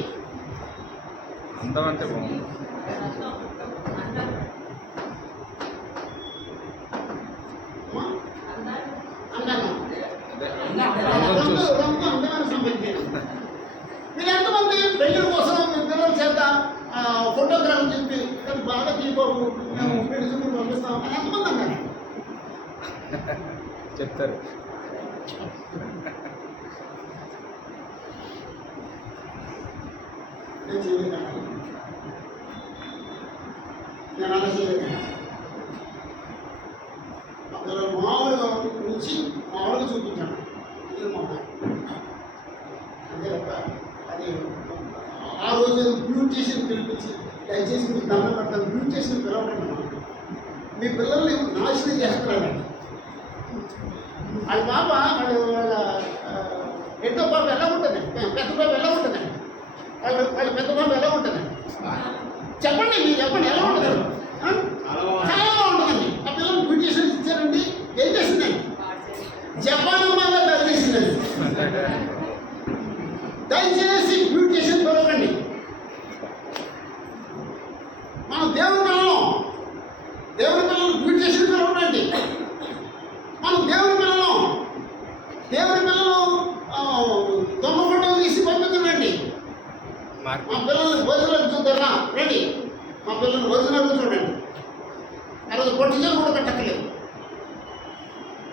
అందం అంటే బాగుంది. అమ్మా, అందంగా అదే రంగు అందం చూసి అందమైన సంబంధించి మీరు ఎంతమంది పెళ్లి కోసం మీ పిల్లల చేత ఫోటోగ్రాఫ్ చెప్పి "అది బాగా తీయబాబు, మేము పెళ్లి చూపులు పంపిస్తాం" అని ఎంతమంది అన్నారు? చెప్తారు. నేను చేయలేదండి. నేను అలా చేయలేదండి. అక్కడ మామూలుగా నుంచి మామూలుగా చూపించాను. ఇది మా అమ్మాయి. అంతే తప్ప అది ఆ రోజు బ్యూటిషియన్ పిలిపించి దయచేసి మీకు దండం పెడతాను, బ్యూటిషియన్ పిలవకండి. మీ పిల్లల్ని నాశనం చేస్తున్నారండి. వాళ్ళ పాప వాళ్ళ రెండో పాప ఎలా ఉంటుంది, పెద్ద పాప ఎలా ఉంటుందండి, వాళ్ళ పెద్ద పాప ఎలా ఉంటుందండి? చెప్పండి, మీరు చెప్పండి ఎలా ఉంటుంది? చాలా బాగుంటుందండి. ఆ పిల్లలు బ్యూటిషియన్ ఇచ్చారండి. ఏం చేసిందండి? జపాన్ అమ్మాయిగా తయారు చేసిందండి. దయచేసి బ్యూటిషియన్ పిలవకండి. మనం దేవుని పిల్లలు బ్యూటిషియన్ పిలవకండి. మనం దేవుని పిల్లలు దొంగ ఫోటోలు తీసి పంపించండి. మా పిల్లల్ని భోజనాలు చూద్దారా రండి, మా పిల్లల్ని భోజనాలు చూడండి. ఆ రోజు పొట్టిజలు కూడా కట్టక్కలేదు.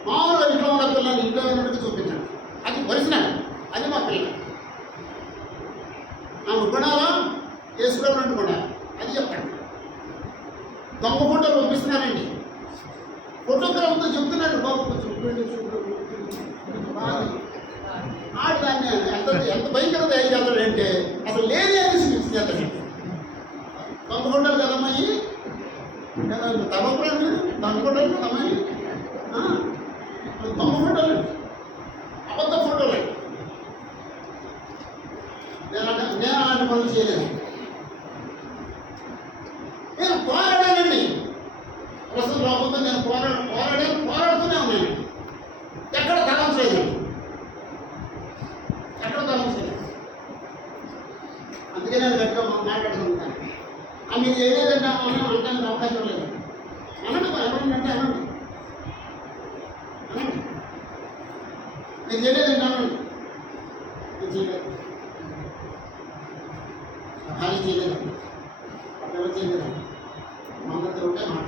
మామూలుగా ఇంట్లో ఉన్న పిల్లల్ని ఇంట్లో ఉన్నట్టుగా చూపించండి. అది ఒరిజినల్, అది మా పిల్లలు. ఆమె కొనాలా వేసుకోవాలంటే కూడా అది చెప్పండి. దొంగ ఫోటోలు పంపిస్తున్నారండి. ఫోటోగ్రాఫ్తో చెప్తున్నాడు బాబు కొంచెం ఆడదాన్ని ఎంత భయంకరంగా తయారు చేస్తాడు అంటే అసలు లేని అని చూపించేస్తాడు. దొంగ ఫోటోలు కదమ్మాయి, తలపడండి దొంగ ఫోటోలు కదమ్మాయి, దొంగ ఫోటోలు, అబద్ధ ఫోటోలు. నేను అలాంటి పనులు చేయలేదు. నేను పోరాడానండి. ప్రస్తుతం రాబోతే నేను పోరాడుతూనే ఉన్నాను. ఎక్కడ తలం చేయలేదు. అందుకే నేను గట్టిగా మాట్లాడుతుంటాను. మీరు ఏదేదంటే అనడానికి అవకాశం లేదు. అనండి అంటే అనండి, మీరు చేయలేదంటే అనండి. నేను చేయలేదు, ఖాళీ చేయలేదండి, ఎవరు చేయలేదండి. మమ్మల్ని ఒకటే మాట.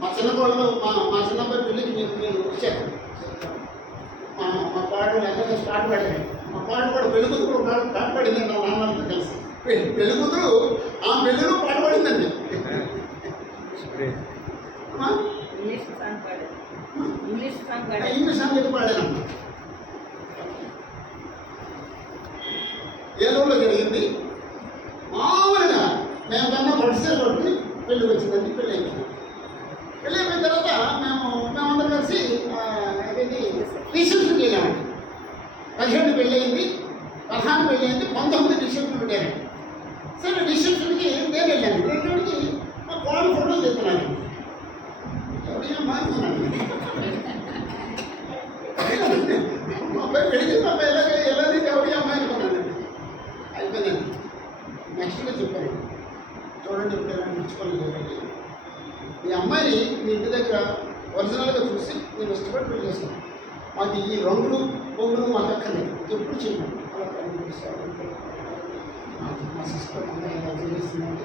మా చిన్నపాళ్ళు మా చిన్నప్పటి పెళ్ళికి మీరు వచ్చారు. మా పాట ఎక్కడ స్టార్ట్ పడింది. మా పాట కూడా పెళ్ళికూతురు పాట పడిందండి నా నాన్నతో కలిసి. పెళ్ళికూతురు ఆ పెళ్ళిలో పాట పడిందండి. ఇంగ్లీష్ సాంగ్ అయితే పాడానమ్మా. ఏలూరులో జరిగింది. మామూలుగా మేము కన్నా పడిసేలు పట్టుకుని పెళ్ళి వచ్చిందండి. పెళ్ళి అయిపోయింది. పెళ్ళి అయిపోయిన తర్వాత మేమందరం కలిసి రిసెప్షన్కి వెళ్ళామండి. 17 పెళ్ళి అయింది, 16 పెళ్ళి అయింది, 19 రిసెప్షన్ పెట్టారు. సరే రిసెప్షన్కి నేను వెళ్ళాను. వెళ్ళడానికి మా కోడలు ఫోటోలు తెస్తున్నాను. ఎవరైనా మారుతున్నాను మా అబ్బాయి పెళ్ళి మా అబ్బాయి ఎలాది ఎవరి అమ్మాయి అనుకున్నానండి. అయిపోయిందండి. నెక్స్ట్గా చెప్పాను, చూడండి ఎప్పుడైనా నడుచుకోలేదు. మీ అమ్మాయిని మీ ఇంటి దగ్గర ఒరిజినల్గా చూసి నేను ఇష్టపడి పెళ్లి చేస్తాను. మాకు ఈ రంగులు పొంగులు మాకు అక్కర్లేదు, ఎప్పుడు చేయను. మా సిస్టర్ అమ్మాయి ఎలా చేస్తుందంటే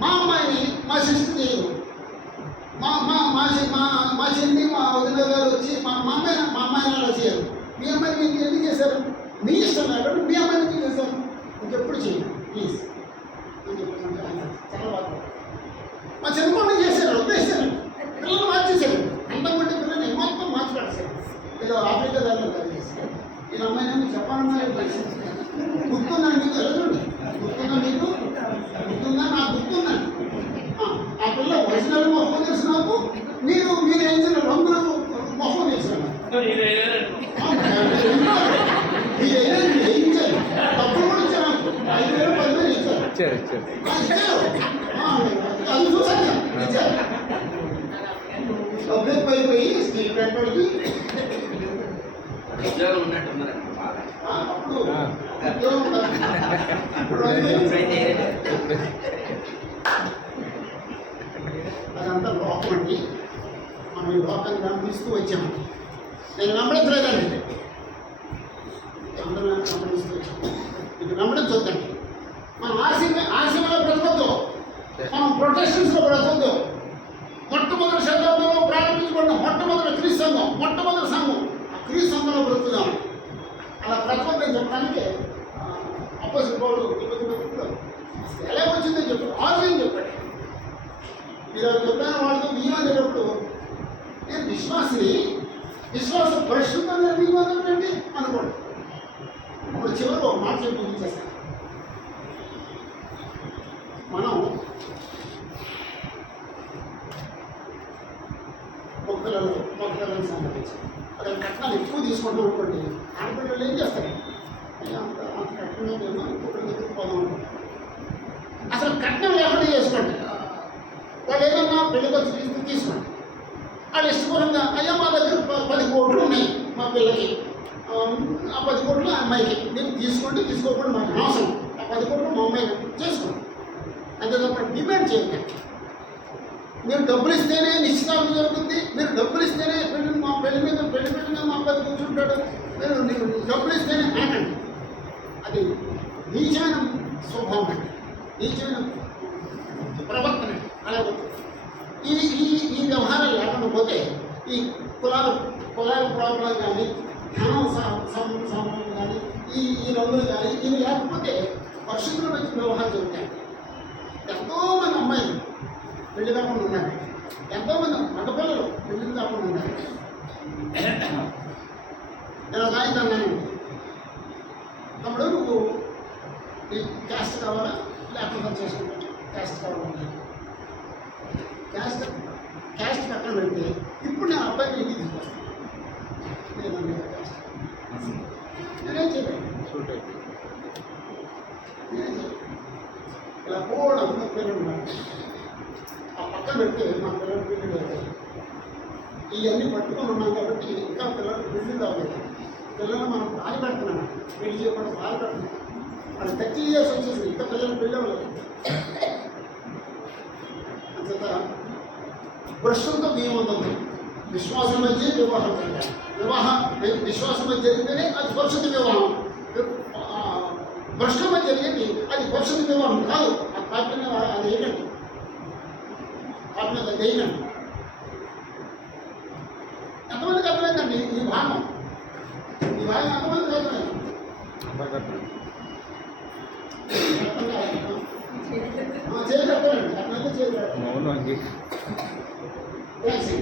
మా అమ్మాయిని మా సిస్టర్ చేయరు. మా మా మా మా చెల్లి మా వదిన గారు వచ్చి మా అమ్మాయిని అలా చేయరు. మీ అమ్మాయిని మీకు ఎందుకు చేశారు? మీ ఇష్టం కాబట్టి మీ అమ్మాయిని ఎందుకు చేశారు? ఇంకెప్పుడు చేయను ప్లీజ్ అని చెప్పేసి చాలా బాగా మా చిన్నపాటు చేశారు. వదిలేశారు, పిల్లలు మార్చేశారు. అందం ఉంటే పిల్లల్ని మొత్తం మార్చి పడేశారు. ఏదో ఆఫ్రికా దారిలో తయారు చేశారు. ఈ అమ్మాయిని చెప్పాలన్నా గుర్తుందా మీకు? ఎదురుండి గుర్తుందా మీకు? గుర్తుందా? నాకు గుర్తుందండి. ఆ పిల్ల ఒరిజినల్ మొహం తెలుసు నాకు. మీరు వేయించిన రంగులు మొహం తెలుసు. వేయించారు, డబ్బులు కూడా ఇచ్చారు. 5,000 10,000 ఇచ్చారు. అది చూసాను ఇచ్చారు. డబ్బులు పోయి స్టీల్ పెట్టడానికి ఉద్యోగం ఉన్నట్టున్నారు అప్పుడు ఉద్యోగం అదంతా లోకం అండి. మనం ఈ లోకాన్ని గమనిస్తూ వచ్చాము. నేను నమ్మడించలేదండి, అందరూ గమనిస్తూ వచ్చాము. ఇది నమ్మడించొద్దండి. మనం ఆశీర్వాద బ్రతకొద్దు, మనం ప్రొటెక్షన్స్లో బ్రతకొద్దు. మొట్టమొదటి శతాబ్దంలో ప్రారంభించబడిన మొట్టమొదటి క్రీస్తు సంఘం, మొట్టమొదటి సంఘం ఆ క్రీస్తు సంఘంలో బ్రతుకుదాం. అలా బ్రతకొద్దని చెప్పడానికి అపోజిట్ పౌలు ఎలా వచ్చిందో చెప్పాడు. ఆలోచన చెప్పాడు. మీరు చెప్పిన వాళ్ళతో నియమనేటప్పుడు నేను విశ్వాసిని, విశ్వాసం పరిశుద్ధంగా నియమనం ఏంటి అనుకోండి. అప్పుడు చివరి ఒక మాట చెప్పి ముగించేస్తాను. మనం మొక్కలను సంబంధించి అక్కడ కట్నాలు ఎక్కువ తీసుకుంటాం అనుకోండి. ఆడపిల్లలు ఏం చేస్తారు? అంత కట్నం ఏమో ఇంకొకరి దగ్గరికి పోదాం అనుకుంటారు. అసలు కట్నం లేకుండా చేసుకోండి. వాళ్ళు ఏదన్నా పెళ్లికి వచ్చి తీసుకోండి. వాళ్ళు ఇష్టపూర్వంగా అయ్యా మా దగ్గర 10 కోట్లు ఉన్నాయి మా పిల్లకి, ఆ 10 కోట్లు ఆ అమ్మాయికి మీరు తీసుకోండి, తీసుకోకుండా మాకు అవసరం. ఆ 10 కోట్లు మా అమ్మాయికి చేసుకోండి. అంతే తప్ప డిమాండ్ చేయండి. మీరు డబ్బులు ఇస్తేనే నిశ్చితార్థం జరుగుతుంది, మీరు డబ్బులు ఇస్తేనే మా పెళ్లి మీద మా అబ్బాయి కూర్చుంటాడు, మీరు డబ్బులు ఇస్తేనే అనకండి. అది నీచమైన స్వభావం అండి, నీచమైన ప్రవర్తన. అలాగే ఈ వ్యవహారాలు లేకుండా పోతే ఈ కులాల ప్రాబ్లం కానీ, ధనం సంబంధం కానీ, ఈ రంగులు కానీ ఇవి లేకపోతే పరిశుద్ధుల మధ్య వ్యవహారం జరుగుతాయి. ఎంతోమంది అమ్మాయిలు పెళ్లి కాకుండా ఉన్నారు, ఎంతోమంది మగపిల్లలు పెళ్లి కాకుండా ఉన్నారు. నేను ఒక ఆయన అన్నాను, తమ్ముడు నువ్వు నీ క్యాస్ట్ కావాలా లేకపోతే చేసుకుంటాను? క్యాస్ట్ కావాలన్నా క్యాస్ట్ పక్కన పెడితే ఇప్పుడు నేను అబ్బాయిని ఇంటికి తీసుకొస్తాను. లేదండి క్యాస్ట్ నేనేం చేయలేదు. ఇలా పోవడం అందరూ పిల్లలు ఉన్నారు. ఆ పక్కన పెడితే మా పిల్లలు పెళ్లి అవుతాయి. ఇవన్నీ పట్టుకొని ఉన్నాం కాబట్టి ఇంకా పిల్లలు పెళ్లి అవ్వలేదు. పిల్లలు మనం బాధ పెడుతున్నాం, పెళ్లి చేయకుండా బాధ పెడుతున్నాం. వాళ్ళు 30 years వచ్చేసింది, ఇంకా పిల్లలు పెళ్లి అవ్వలేదు. అంచేత ప్రస్తుతం ఏముంటుంది? విశ్వాసం మధ్య వివాహం చేయాలి. విశ్వాసం మధ్య జరిగితేనే అది పరిశుద్ధ వివాహం. భ్రష్టమై జరిగేది అది పరుషుని వివాహం కాదు. ఆ పార్టీ మీద అది వేయకండి, పార్టీ మీద అది వేయకండి. ఎంతమందికి అర్థమైందండి ఈ భాగం? ఈ భాగం ఎంతమందికి అర్థమైంది? చేసి చెప్పండి, అట్లయితే చేసి మౌనం అంగీ థ్యాంక్స్.